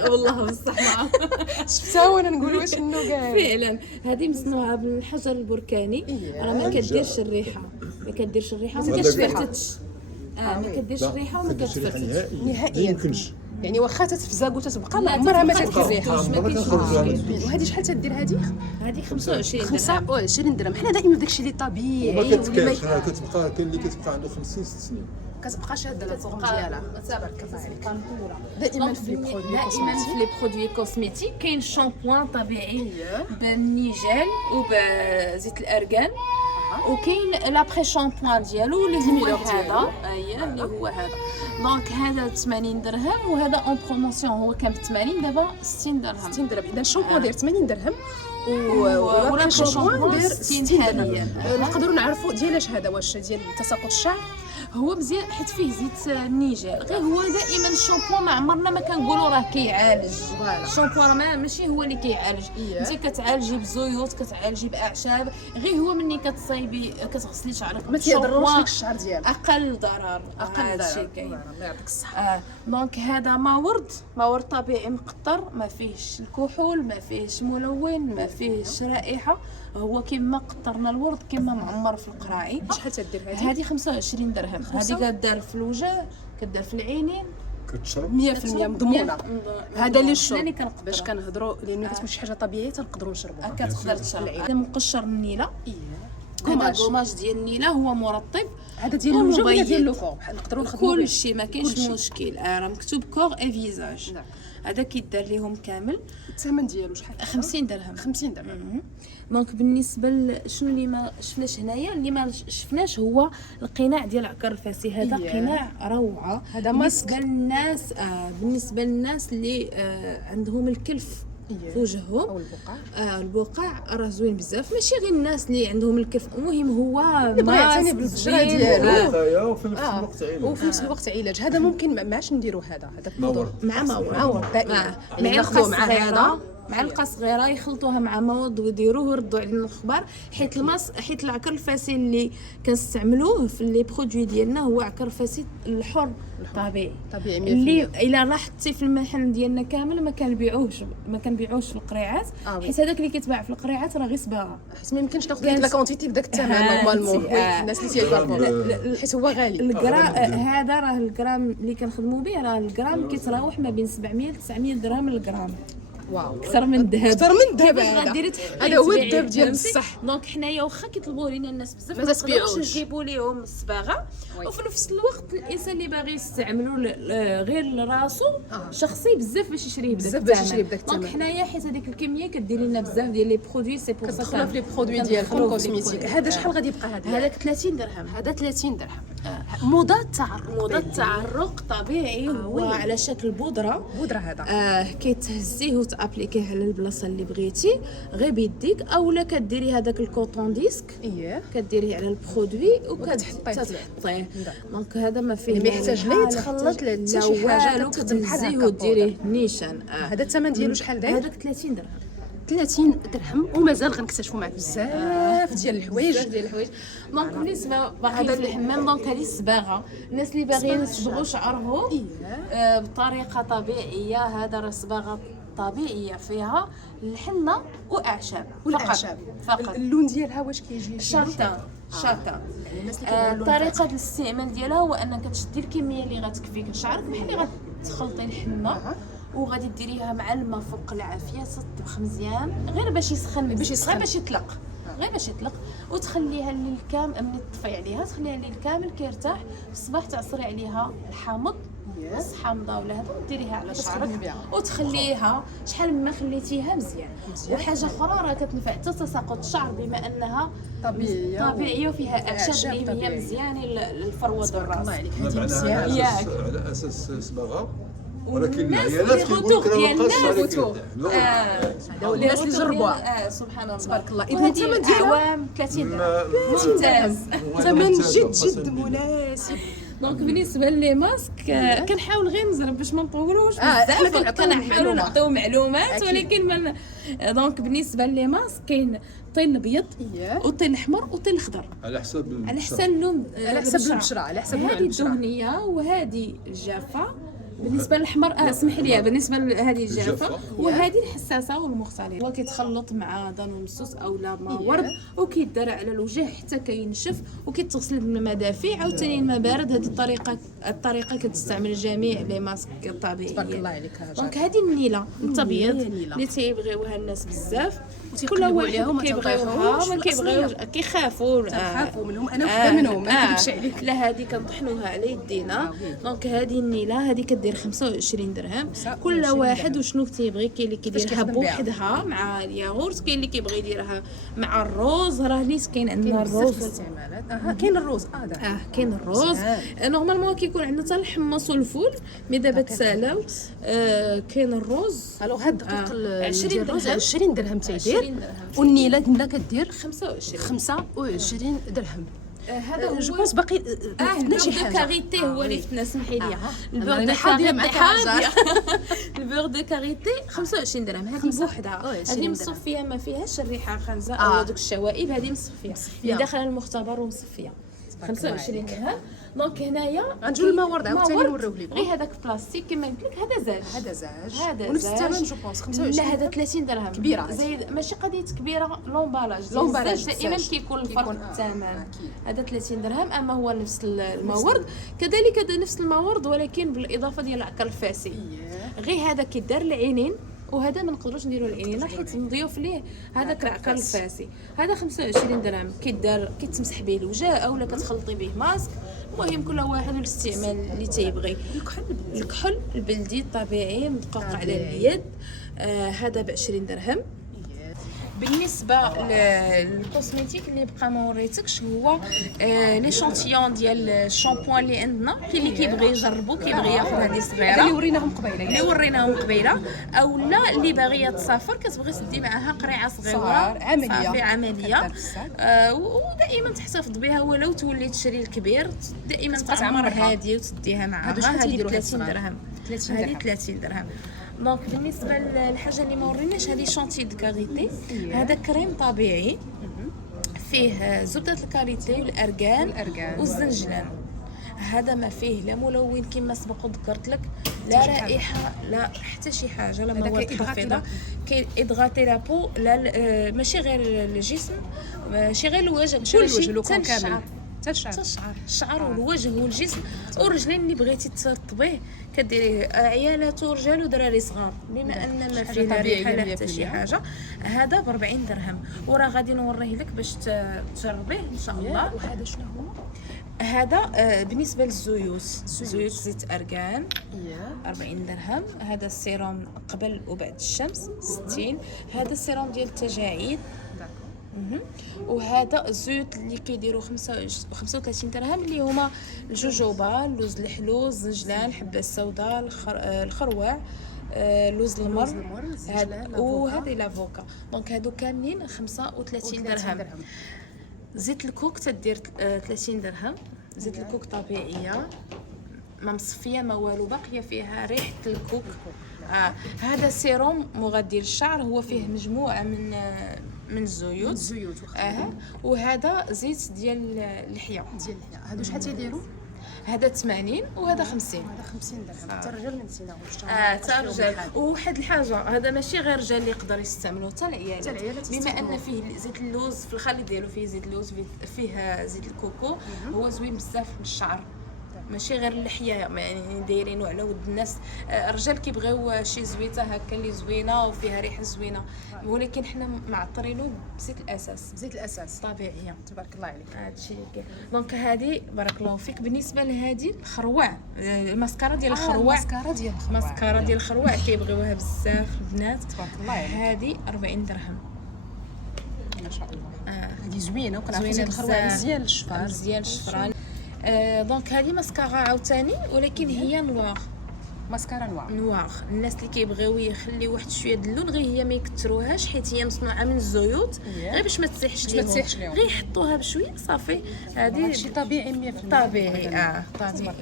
والله بصح شفتها وانا نقول واش النوغا فعلا. هذه مصنوعه بالحجر البركاني راه ما كديرش الريحه ما كديرش الريحه وما كتفتش نهائيا. يعني واخا تتفزاق وتتبقى لا عمرها ما تدير ريحه. وهذه شحال تدير هذه 25 درهم. حنا دائما داكشي اللي طبيعي ما كتكاش كتبقى. كاين اللي كتبقى عنده 50 سنين كتبقى شاده لا فورم ديالها. تبارك الله عليك. دائما في لي برودوي كوسميتيك كاين شامبوان طبيعي بالنيجل وبزيت الارغان وكاين لابري شامبوان ديالو اللي هو هذا اللي هو هذا. دونك هذا 80 درهم وهذا اون بروموسيون هو كان ب 80 دابا 60 درهم. 60 درهم. اذا الشامبوان داير 80 درهم ولا الشامبوان داير 60 حاليا. نقدروا نعرفوا ديالاش هذا واش ديال تساقط الشعر هو مزيان حيت فيه زيت النيجر. غير هو دائما الشامبو ما عمرنا ما كنقولوا راه كيعالج. الشامبو راه ماشي هو اللي كيعالج. انت كتعالجي بزيوت كتعالجي باعشاب. غير هو ملي كتصايبي كتغسلي شعرك ما تيضرش لك الشعر ديالك. اقل ضرر. هادشي كاين. الله يعطيك الصحه. دونك هذا ماورد طبيعي مقطر ما فيهش الكحول ما فيهش ملون ما فيهش رائحه. هو كما قطرنا الورد كما معمر في القراعي. شحال تدير هذه 25 درهم. هذه كدار في الوجه كدار في العينين كتشرب 100% مضمونه. هذا اللي الشرب باش كنهضروا لانه كتكون شي حاجه طبيعيه تنقدروا نشربوها. كتقدر تشرب. هذا مقشر النيله. هذا قماش ديال النيله هو مرطب. هذا ديال الوجه ولا ديال لوكور نقدروا نخدموا كل شيء ما كاينش مشكل. راه مكتوب كور اي فيزاج. هذا كيدار ليهم كامل. الثمن ديالو شحال 50 درهم. 50 درهم. دونك بالنسبه شنو اللي ما شفناش هنايا اللي ما شفناش هو القناع ديال عكر الفاسي. هذا قناع روعه. هذا بالنسبه للناس بالنسبه للناس اللي عندهم الكلف في وجههم او البقع. البقع راه زوين بزاف، ماشي غير الناس اللي عندهم الكرف، المهم هو بغى يعتني بالبشره ديالو هدايا وفي نفس الوقت علاج. وفي نفس الوقت علاج. هذا ممكن معاش نديرو هذا ماور مع معور دائما معلقه صغيره، معلقه صغيره يخلطوها مع مواد ويديروه ويردوا علينا الخبار. حيت العكر الفاسي اللي كنستعملوه في لي برودوي ديالنا هو عكر فاسي الحر طبيعي 100%. اللي الا راه حطي في المحل ديالنا كامل ما كنبيعوش في القريعات، حيت هذاك اللي كيتباع في القريعات راه غير صباغه، حيت ما يمكنش ناخذ ديك لا كونتيتي بداك الثمن نورمالمون. الناس اللي تيباركو حيت هو غالي. الجرام هذا راه الجرام اللي كنخدموا به، راه الجرام كيتراوح ما بين 700 ل 900 درهم للجرام. واو اكثر من الذهب، اكثر من الذهب. هذا هو الذهب ديال بصح. دونك حنايا واخا كيطلبوا لينا الناس بزاف ما ما تبيعوش. نقدروش نجيبوا لهم الصباغه، وفي نفس الوقت الانسان اللي باغي يستعملو غير لراسو شخصي بزاف باش يشريه بداك الثمن. دونك حنايا حيت هذيك الكميه كدير لنا بزاف ديال لي برودوي، سي بور سا كتدخلوا في لي برودوي ديالكم كوزميتيك. هذا شحال غادي يبقى هذاك 30 درهم. هذا 30 درهم. مضاد تعرق، مضاد تعرق طبيعي وعلى شكل بودره. هذا كيتهزيه وتابليكيه على البلاصه اللي بغيتي غير بيديك، اولا كديري هذاك الكوطون ديسك كديريه على البرودوي وكتحطيه. دونك هذا ما فيه ما يحتاج لا يتخلط لا حتى شي حاجه، كتخدم بحال هكا وديريه نيشان. هذا الثمن ديالو شحال داير؟ هذاك 30 درهم. 30 درهم ومازال غنكتشفوا معك بزاف ديال الحوايج. دونك بالنسبه باقي في الحمام، دونك هذه الصباغه الناس اللي باغيين يصبغوا شعرهم بطريقه طبيعيه، هذا راه صباغه طبيعيه فيها الحنه واعشاب فقط. اللون ديالها واش كيجي شاطان طريقه الاستعمال ديالها هو انك تشدي الكميه اللي غتكفيك لشعرك، بحال اللي غتخلطي الحنه وغادي ديريها مع الماء فوق العافيه، تطبخ مزيان غير باش يسخن، غير باش يطلق وتخليها الليل كامل. ملي تطفي عليها تخليها الليل كامل كيرتاح، في الصباح تعصري عليها الحامض نص حامضه ولا هذا وديريها على شعرك وتخليها شحال ما خليتيها مزيان. وحاجه اخرى راه كتنفع حتى تساقط الشعر بما انها طبيعيه وفيها اعشاب اللي هي مزيانه للفروه الراس. الله عليك هذه مزيان على اساس صباغه، ولكن الناس العيالات كيقولوا لك راه ما بقاش هذا الناس اللي جربوها سبحان الله تبارك الله. اذا الثمن ديالها عوام 30 درهم ممتاز، ثمن جد مناسب. دونك بالنسبه لي ماسك كنحاول غير نزرب باش ما نطولوش بزاف، كنحاولوا نعطيو معلومات ولكن من دونك بالنسبه لي ماسك كاين طين ابيض وطين احمر وطين اخضر على حسب اللون، على حسب البشره، على حسب هذه الدهنيه وهذه الجافه. بالنسبه للحمر اسمح لي، بالنسبه لهذه الجافه وهذه الحساسه والمختلطه، هو كيتخلط مع دانون مسوس او لا ماء ورد وكيدار على الوجه حتى كينشف وكيتغسل بالماء دافي عاوتاني الماء بارد. هذه الطريقه كتستعمل جميع لي ماسك الطبيعيين. تبارك الله عليك. دونك هذه النيله الابيض اللي تيبغيوها الناس بزاف، كل واحد كيبغيوها ما كيبغيوش كيخافوا منهم. انا وحده منهم ما نكذبش عليك. لا هذه كنطحنوها على يدينا. دونك هذه النيله هذه كدير 25 درهم. كل واحد وشنو تيبغي، كاين اللي كيديرها بوحدها مع الياغورت، كاين اللي كيبغي يديرها مع الروز. راه نيت كاين عندنا الروز الاستعمالات. كاين الروز كاين الروز نورمالمون كيكون عندنا حتى الحمص والفول مي دابا تسالاو. كاين الروز الوغ هاد الدقيق 20 درهم 20 درهم تيدير، والنيله عندنا كدير 25 درهم. هذا هو جو بونس باقي فدنا شي حاجه. كاريتي هو اللي فتنا، سمحي لي. البور دو حاضيه مع حاجه. البور دو كاريتي 25 درهم. هذه بوحدها، هذه مصفيه ما فيهاش الريحه خنزه او دوك الشوائب. هذه مصفيه اللي داخله المختبر ومصفيه 25 درهم. دونك هنايا غنجيو الماء ورد عاوتاني نوريوه لكم. غير هذاك بلاستيك كما قلت لك، هذا زاج ونفس الثمن جو بونس 25. لا هذا 30 درهم كبيره زايد، ماشي قضيه كبيره. لومبالاج دائما كيكون الفرق في الثمن. هذا 30 درهم، اما هو نفس الماورد كذلك هذا نفس الماورد ولكن بالاضافه ديال العكر الفاسي. غير هذا كيدار العينين وهذا ما نقدروش نديروا العينين حيت نضيف ليه هذاك العكر الفاسي. هذا 25 درهم كيدار كيتمسح به الوجه اولا كتخلطي به ماسك. المهم كل واحد والاستعمال اللي تيبغي. الكحل البلدي الطبيعي مدقق على اليد هذا ب 20 درهم. بالنسبه للكوسميتيك اللي بقى ما وريتكش هو لي شونتيون ديال الشامبوان اللي عندنا. كاين اللي كيبغي يجربو كيبغي ياخذ هذه صغيره اللي وريناهم قبيله اللي وريناهم قبيله، او لا اللي باغيه تسافر كتبغي تدي معاها قريعه صغيره عمليه صافي عمليه. ودائما تحتفظ بها ولو تولي تشري الكبير دائما تعمر هذه وتديها معاها. هذه 30 درهم. هذه 30 درهم. دونك بالنسبه للحاجه اللي ما وريناش هذه شونتي دو كاريتي. هذا كريم طبيعي فيه زبده الكاريتي والارغان والزنجلان. هذا ما فيه لا ملون كما سبق وذكرت لك، لا رائحه لا حتى شي حاجه، لا مواد حافظه. كيدغاتي لابو لا ماشي غير الجسم، ماشي غير الوجه، كل شيء لو كان كامل حتى الشعر والوجه والجسم والرجلين اللي بغيتي ترطبيه كديريه عيالات ورجال ودراري صغار، بما ان ما فيه لا ريحه لا حتى شي حاجه. هذا ب 40 درهم وراه غادي نوريه لك باش تجربيه ان شاء الله. وهذا شنو هو؟ هذا بالنسبه للزيوت، زيت ارغان 40 درهم. هذا السيروم قبل وبعد الشمس 60. هذا السيروم ديال التجاعيد. وهذا الزيوت اللي كيديروا 35 درهم اللي هما الجوجوبا، اللوز الحلو، الزنجلان، الحبه السوداء، الخروع، لوز المر، وهذه لافوكا. دونك هادو كاملين 35 درهم. زيت الكوك تدير 30 درهم. زيت الكوك طبيعيه ما مصفيه ما والو، باقيه فيها ريحه الكوك. هذا سيروم مغذي للشعر، هو فيه مجموعه من الزيوت. وهذا زيت ديال اللحيه. هادو شحال تيديروا؟ هذا 80 وهذا 50. هذا 50 درهم. حتى الرجال ما نسيناهوش. حتى الرجال. وواحد الحاجه، هذا ماشي غير الرجال اللي يقدر يستعملوه، حتى العيالات بما ان فيه زيت اللوز في الخليط ديالو، فيه زيت اللوز، فيه زيت الكوكو. هو زوين بزاف للشعر، ماشي غير اللحيه يعني دايرينو على ود الناس. الرجال كيبغيو شي زويته هكا اللي زوينه وفيها ريحه زوينه، ولكن حنا معطرينو بزيت الاساس طبيعيه. تبارك الله عليك. هادشي اللي كاين. دونك هذه بارك الله فيك. بالنسبه لهذه الخروع، الماسكارا ديال الخروع، الماسكارا ديال الخروع كيبغيوها بزاف البنات. تبارك الله عليك. هذه 40 درهم ما شاء الله. هذه زوينه، وكنعرفوا زوينه الخروع بزاف. مزيان للشفار، مزيان للشفران. دونك هذه ماسكارا عاوتاني، ولكن هي نوار. ماسكارا نوار. الناس اللي كيبغيو يخليو واحد شويه د اللون، غير هي ما يكثروهاش حيت هي مصنوعه من الزيوت، غير باش ما تسيحش ليهم، غير يحطوها بشويه صافي. هذه شي طبيعي 100%. طبيعي. طبيعي.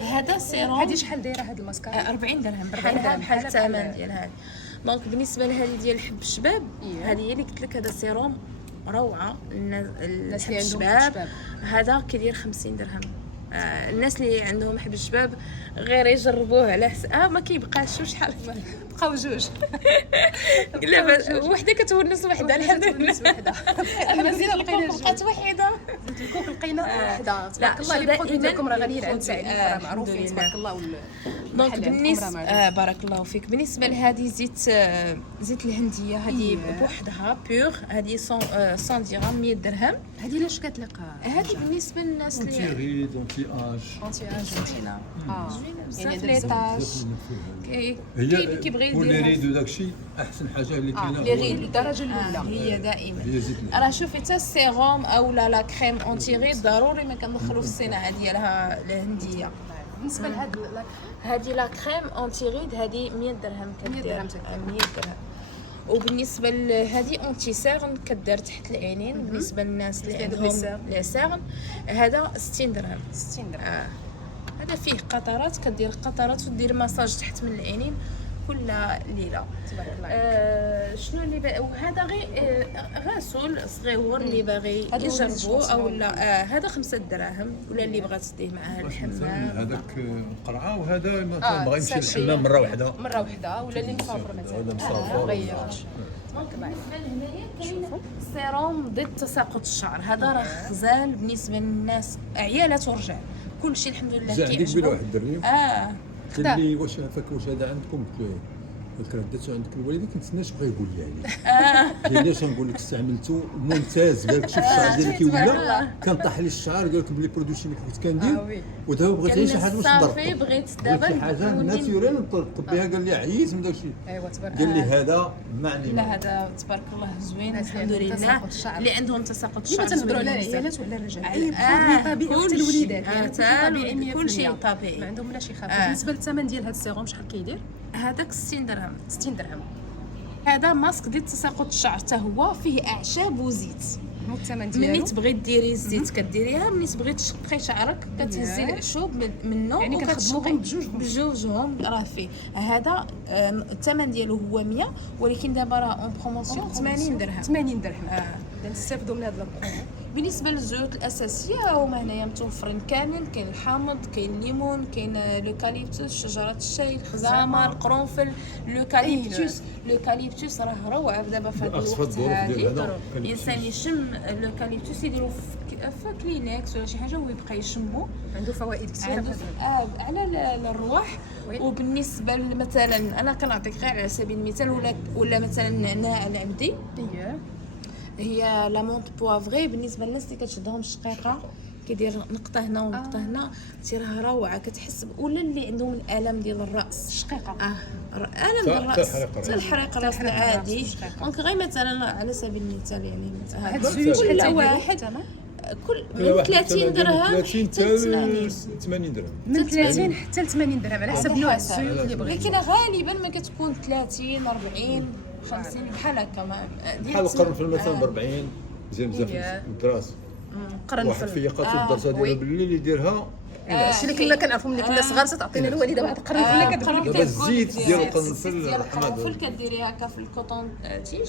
هذا سيروم. هذه شحال دايره هذه الماسكارا؟ 40 درهم بحال الثمن ديال هذه. دونك بالنسبه لهذه ديال حب الشباب، هذه هي اللي قلت لك، هذا سيروم روعه الناس اللي عندهم الشباب. هذا كيدير 50 درهم. الناس اللي عندهم حب الشباب غير يجربوه على حساب ما كيبقاش شحال بقاو جوج. لا وحده كتونس وحده، الحمد لله. احنا زينا لقينا جوج. بقات وحده. زيت الكوك لقينا وحده. تبارك الله. لي برودوي ديالكم راه غاليين عند السعوديين، معروفين تبارك الله. دونك بالنسبه بارك الله فيك. بالنسبه لهذه زيت الهنديه، هذه بوحدها بيور، هذه 100 درهم 100 درهم. هذه لاش كتليق؟ هذه بالنسبه للناس اللي انتي اونتي اج زوينه بزاف لي تاج. كاين اللي كيبغي يدير يدير ريد وداكشي احسن حاجه اللي كاينه. لي ريد الدرجه الاولى هي دائما. هي زيت راه شوفي حتى السيروم او لا كريم اونتي ريد ضروري ما كندخلوا في الصناعه ديالها الهنديه. بالنسبه لهاد هذه لا كريم اونتي ريد، هذه 100 درهم كدير. 100 درهم. وبالنسبه لهذه اونتي سيرن كدير تحت العينين. بالنسبه للناس اللي عندهم لي سيرن، هذا 60 درهم. 60 درهم. هذا فيه قطرات، كدير قطرات ودير مساج تحت من العينين كل ليله. تبارك الله. شنو اللي وهذا غير غسول صغيور اللي باغي يجربوا او لا. هذا 5 دراهم، ولا اللي بغات تديه معاه الحمام. هذاك قرعه، وهذا مثلا بغا يمشي للحمام مره واحده ولا اللي مصافر مثلا. هذا مصافر. دونك بالنسبه لهنايا كاين سيروم ضد تساقط الشعر. هذا راه غزال بالنسبه للناس عيالات ورجال، كلشي الحمد لله كيعجبو. عندك بلا واحد الدري قال لي واش هذا عندكم؟ ردته عندك الوالده كنتسناش بغا يقول لي عليه قال لي اش نقول لك استعملته ممتاز قال لك شوف الشعر ديالك كي ولا كان طاح لي الشعر قال لك بلي برودوي اللي كنت كندير ودابا بغيت غير شي حاجه باش صافي نضرب بغيت دابا شي حاجه ناتوريل نطبق بها قال لي عييت من داكشي ايوا تبارك قال لي هذا معني لا هذا تبارك الله زوين الناس الحمد اللي عندهم لله تساقط الشعر. اللي عندهم تساقط ديما الشعر تنهضروا على زوين العيالات وعلى الرجال بزاف. اي طبيعي حتى الوليدات يعني طبيعي 100% كل شيء طبيعي ما عندهم لا شي خاف بالنسبه للثمن ديال هذا السيروم شحال كيدير هذاك 60 درهم 60 درهم هذا ماسك ديال تساقط الشعر حتى هو فيه اعشاب وزيت هو الثمن ملي ديالو تبغي ديري الزيت كديريها ملي تبغي تشقي شعرك كتهزي العشوب منه يعني كنخدموهم بجوجهم راه فيه هذا الثمن ديالو هو 100 ولكن دابا راه اون بروموسيون 80 درهم 80 درهم اذا نستافدوا من هذا البرومو بالنسبه للزيوت الاساسيه هما هنايا متوفرين كامل كاين الحامض كاين الليمون كاين لوكاليبتوس شجره الشاي الخزامه القرنفل لوكاليبتوس راه روعه دابا في هذا الوقت هذه الانسان يشم اللوكاليبتوس يديروا في كلينكس ولا شي حاجه ويبقى يشمو عنده فوائد كثيره عنده على الروح وبالنسبه مثلا انا كنعطيك غير على سبيل المثال ولا مثلا النعناع العبدي هي لامونط بوافغي بالنسبه للناس اللي كتشدهم الشقيقه كيدير نقطه هنا ونقطه هنا راه روعه كتحس ولا اللي عندهم الالم ديال الراس الشقيقه الم ديال الراس حتى الحريق الراس العادي دونك غير مثلا على سبيل المثال يعني هذا الزوج كل واحد كل من 30 درهم 30 80 درهم من 30 حتى ل 80 درهم على حسب نوع الزيوت اللي بغيتي لكن غالبا ما كتكون 30 40 50 بحال هكا بحال القرنفل مثلا ب 40 زين بزاف الكراس واحد في قاتل الدرسه ديالها بالليل يديرها الشيء اللي كنا كنعرفوا ملي كنا صغار تعطينا الوالده واحد القرنفل اللي كتقول دابا الزيت ديال القرنفل القرنفل كديري هكا في الكوطون تيش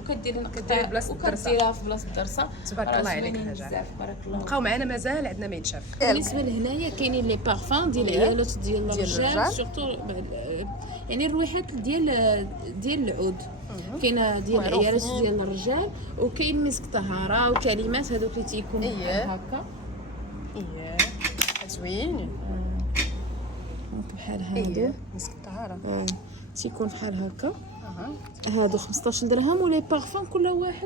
وكديري كديري بلاصه الدرسه وكديرها في بلاصه الدرسه تبارك الله عليك بزاف بارك الله بقاو معنا مازال عندنا ما يتشاف بالنسبه لهنايا كاينين لي بارفان ديال العيالات ديال الرجال سورتو يعني الريحات ديال العود كاينه ديال العيالات ديال الرجال وكاين مسك طهاره وكلمات هذوك اللي تيكونوا هكا زوين بحال هادو مسك الطهاره تيكون بحال هكا هادو 15 درهم ولي بارفان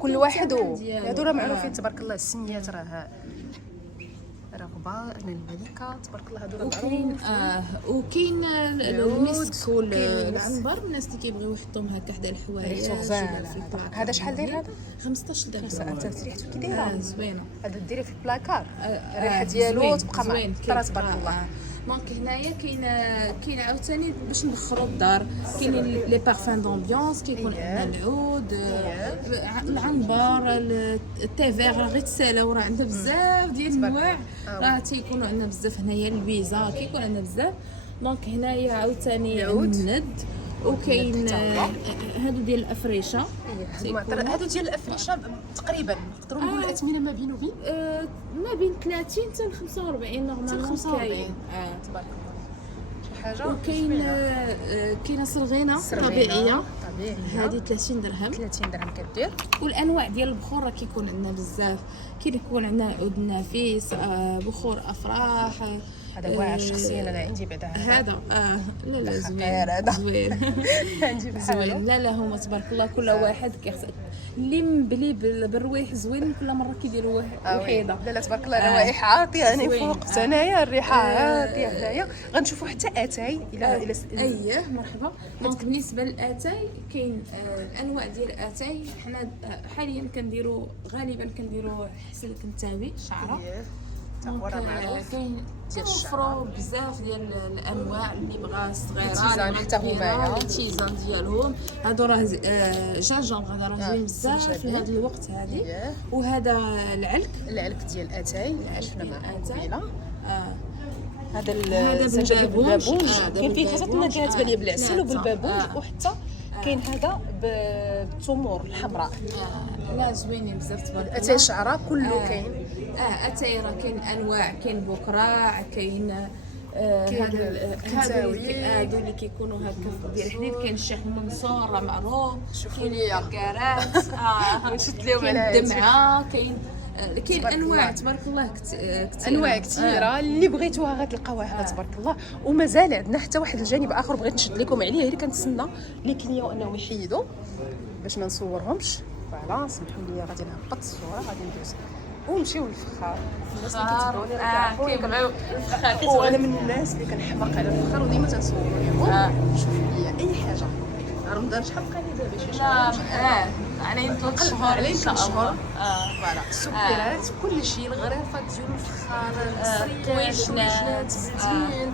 كل واحد هادو راه معروفين تبارك الله السميات راه رغبه انا الملكه تبارك الله هادو راه وكاين وكاين المسك والعنبر الناس اللي كيبغيو يحطوهم هكا حدا الحوايج هذا شحال داير هذا 15 درهم حتى ريحته كي دايره زوينه هذا ديريه في البلاكار الريحه ديالو تبقى معك تبارك الله دونك هنايا كاين عاوتاني باش نبخروا الدار كاين لي بارفان دامبيونس كيكون عندنا العود العنبر التي فيغ راه غير تسالاو راه عندنا بزاف ديال الانواع راه تيكونوا عندنا بزاف هنايا البيزا كيكون عندنا بزاف دونك هنايا عاوتاني الند وكاين هادو ديال الافريشه هادو ديال الافريشه تقريبا نقدروا نقولوا الاثمنه ما بين وبين ما بين 30 حتى 45 نورمالمون كاين تبارك الله شي حاجه كاينه صلغينه طبيعيه هذه 30 درهم 30 درهم كدير والانواع ديال البخور راه كيكون عندنا بزاف كيكون عندنا عود نفيس بخور افراح هذا واعر شخصيا انا عندي بعدا هذا لا زوين عندي بحال لا هما تبارك الله كل واحد اللي مبلي بالرويح زوين كل مره كيديروا وحيده لا تبارك الله روائح عاطيه يعني فوق حتى الريحه عاطيه هنايا غنشوفوا حتى اتاي الى اييه مرحبا دونك بالنسبه للاتاي كاين الانواع ديال الاتاي حنا حاليا كنديروا غالبا كنديروا حسن كنتاوي شعره كاين توفروا بزاف ديال الانواع اللي بغا صغيره حتى هما التيزان ديالهم هادو راه جانجونغ هذا راه زوين بزاف في هذا الوقت هذه وهذا العلك ديال اتاي شفنا معاه قبيله هذا بالبابونج كاين فيه خاصه النكهات باليه بالعسل وبالبابونج وحتى كاين هذا بالتمور الحمراء لا زوينين بزاف تبارك الله اتاي الشعراء كله كاين اتاي راه كاين انواع كاين بكراع كاين هادو اللي كيكونوا هكا ديال الحليب كاين الشيخ منصور راه معروف شوفوا ليا كارات ونشد لهم على الدمعه كاين كاين تبارك انواع الله. تبارك الله كثير انواع كثيره اللي بغيتوها غتلقاوها هنا تبارك الله. ومازال عندنا حتى واحد الجانب اخر بغيت نشد لكم عليه، اللي كنتسنى لي كليون انهم يحيدوا باش ما نصورهمش. فوالا سمحوا لي غادي نهبط الصوره غادي ندوز ونمشيو للفخار. الناس اللي كيتبعوني راه كيعرفوني كيبغيو الفخار وانا من الناس اللي كنحماق على الفخار وديما تنصور لهم. شوفوا لي اي حاجه. رمضان شحال بقى لي دابا؟ شي شهر علينا 3 شهور عليه ان شاء 3 شهور. الله. فوالا السكريات كل شيء، الغريفه ديال الفخار، الطويجنات، الطويجنات الزيتين،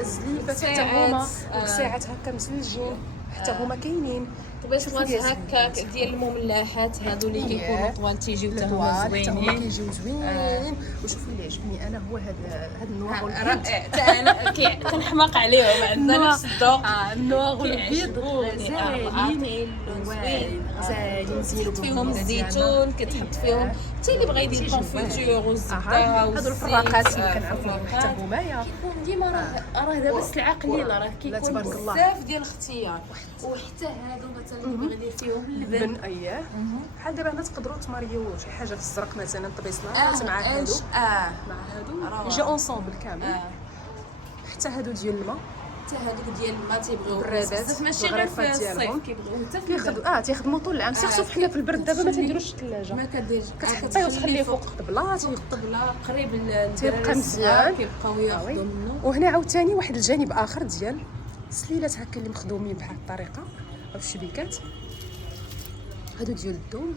الزليفات حتى هما، والساعات هكا مسلجين حتى هما كاينين. طبيصات هكاك ديال المملحات هادو اللي كيكونوا طوال تيجيو حتى هما حتى هما زوينين. كيجيو زوينين. وشوفوا اللي عجبني انا هو هاد النوار والبيض. رائع حتى انا كنحماق عليهم، عندنا نفس الذوق. النوار والبيض غزالين زين مزيانين كتحط فيهم الزيتون، كتحط فيهم حتى اللي بغى يدير الكونفيتور والزبده هادو الفراقات اللي كنعرفوهم حتى هما كيكون ديما راه دابا السلعه قليله، راه كيكون تبارك الله. بزاف ديال الاختيار. وحتى هادو مثلا اللي بغى يدير فيهم اللبن. اييه بحال دابا هنا تقدروا تماريو شي حاجه في الزرق مثلا طبيصلات مع هادو مع هادو يجي اونصومبل كامل. حتى هادو ديال الماء، حتى هادوك ديال الماء تيبغيو برادات بزاف، ماشي غير في الغريفات الصيف ديالهم. كيبغيو حتى في البرد. تيخدموا طول العام. خصو حنا في البرد دابا ما تنديروش الثلاجه، ما كديرش كتحطيه وتخليه فوق الطبله الطبله قريب تيبقى مزيان. كيبقاو ياخذوا منه. وهنا عاوتاني واحد الجانب اخر ديال سليلات هكا اللي مخدومين بهذه الطريقه او الشبيكات هادو ديال الدوم.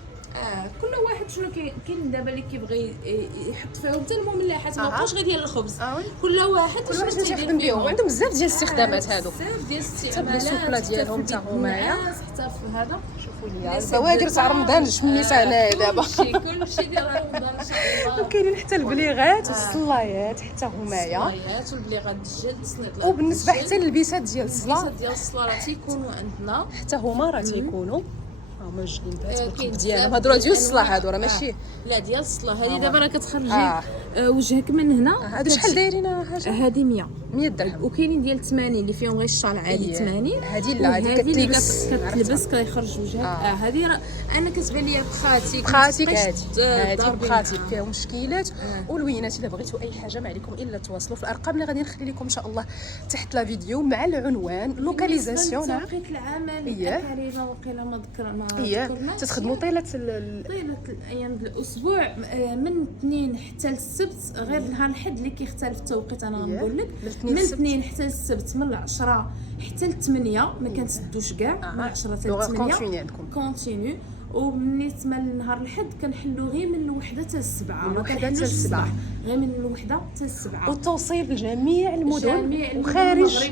كل واحد شنو كاين دابا اللي كيبغي يحط فيهم حتى المملحات، ما بقاوش غير ديال الخبز. كل واحد كل واحد شنو تيخدم بهم وعندهم بزاف ديال الاستخدامات هادو. بزاف ديال حتى الاستعمالات بالسفله ديالهم حتى هما حتى في هذا. شوفوا لي البواكر تاع رمضان شميتها هنايا دابا. كلشي ديال رمضان ان شاء الله. وكاينين حتى البليغات والصلايات حتى همايا. الصلايات والبليغات الجلد صنيط. وبالنسبه حتى للبسات ديال الصلاه ديال الصلاه راه تيكونوا عندنا حتى هما راه تيكونوا هما الجليبات كاين بالكب ديالهم. هادو راه ديال الصلاه، هادو راه ماشي لا ديال الصلاه. هذه دابا راه كتخرجي وجهك من هنا. هادو شحال دايرين هاجه؟ هذه 100 درهم. وكاينين ديال 80 اللي فيهم غير الشال عادي 80. هذه لا هذه كتلبس كيخرج وجهك. هذه راه انا كتبان لي براتيك هذه براتيك فيها مشكلات والوينات. الا بغيتوا اي حاجه ما عليكم الا تواصلوا في الارقام اللي غادي نخلي لكم ان شاء الله تحت لا فيديو مع العنوان لوكاليزاسيون. توقيت العمل تقريبا وقيله ما ذكرنا تخدموا طيله الايام الاسبوع من الاثنين حتى السبت، غير نهار الحد اللي كيختلف التوقيت. انا غنقول لك من الاثنين حتى السبت من 10 حتى 8 ما كنسدوش كاع. من 10 حتى 8 كونتينيو. ومني تما النهار الحد كنحلوا غير من الوحده حتى السبعه. من الوحده حتى السبعه، غير من الوحده حتى السبعه. والتوصيل لجميع المدن وخارج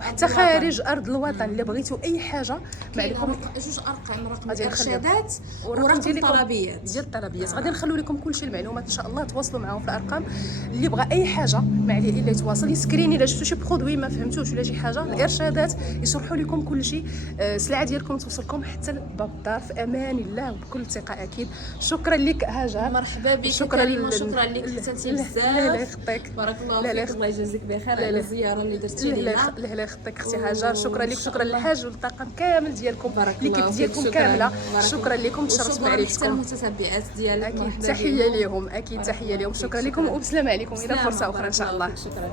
حتى خارج ارض الوطن. اللي بغيتوا اي حاجه ما عليكم جوج ارقام، رقم الارشادات ورقم الطلبيات ديال الطلبيات. غادي نخلو لكم كلشي المعلومات ان شاء الله. تواصلوا معهم في الارقام. اللي بغى اي حاجه ما عليه الا يتواصل يسكريني. الا شفتوا شي برودوي ما فهمتوش ولا شي حاجه الارشادات يشرحوا لكم كلشي. السلعه ديالكم توصلكم حتى لباب الدار في امان الله وبكل ثقه اكيد. شكرا لك هاجر. مرحبا بك. شكرا لك حتى بزاف. لا يخطيك. بارك الله فيك. الله يجازيك بخير على الزياره اللي درتي لينا. لا يخطيك اختي هاجر. شكرا لك. شكرا للحاج والطاقم كامل ديالكم ليكيب ديالكم كامله. شكرا لكم. تشرفت معرفتكم. حتى المتتبعات ديالك اكيد تحيه ليهم. اكيد تحيه ليهم. شكرا لكم وبسلامه عليكم الى فرصه اخرى ان شاء الله. شكرا.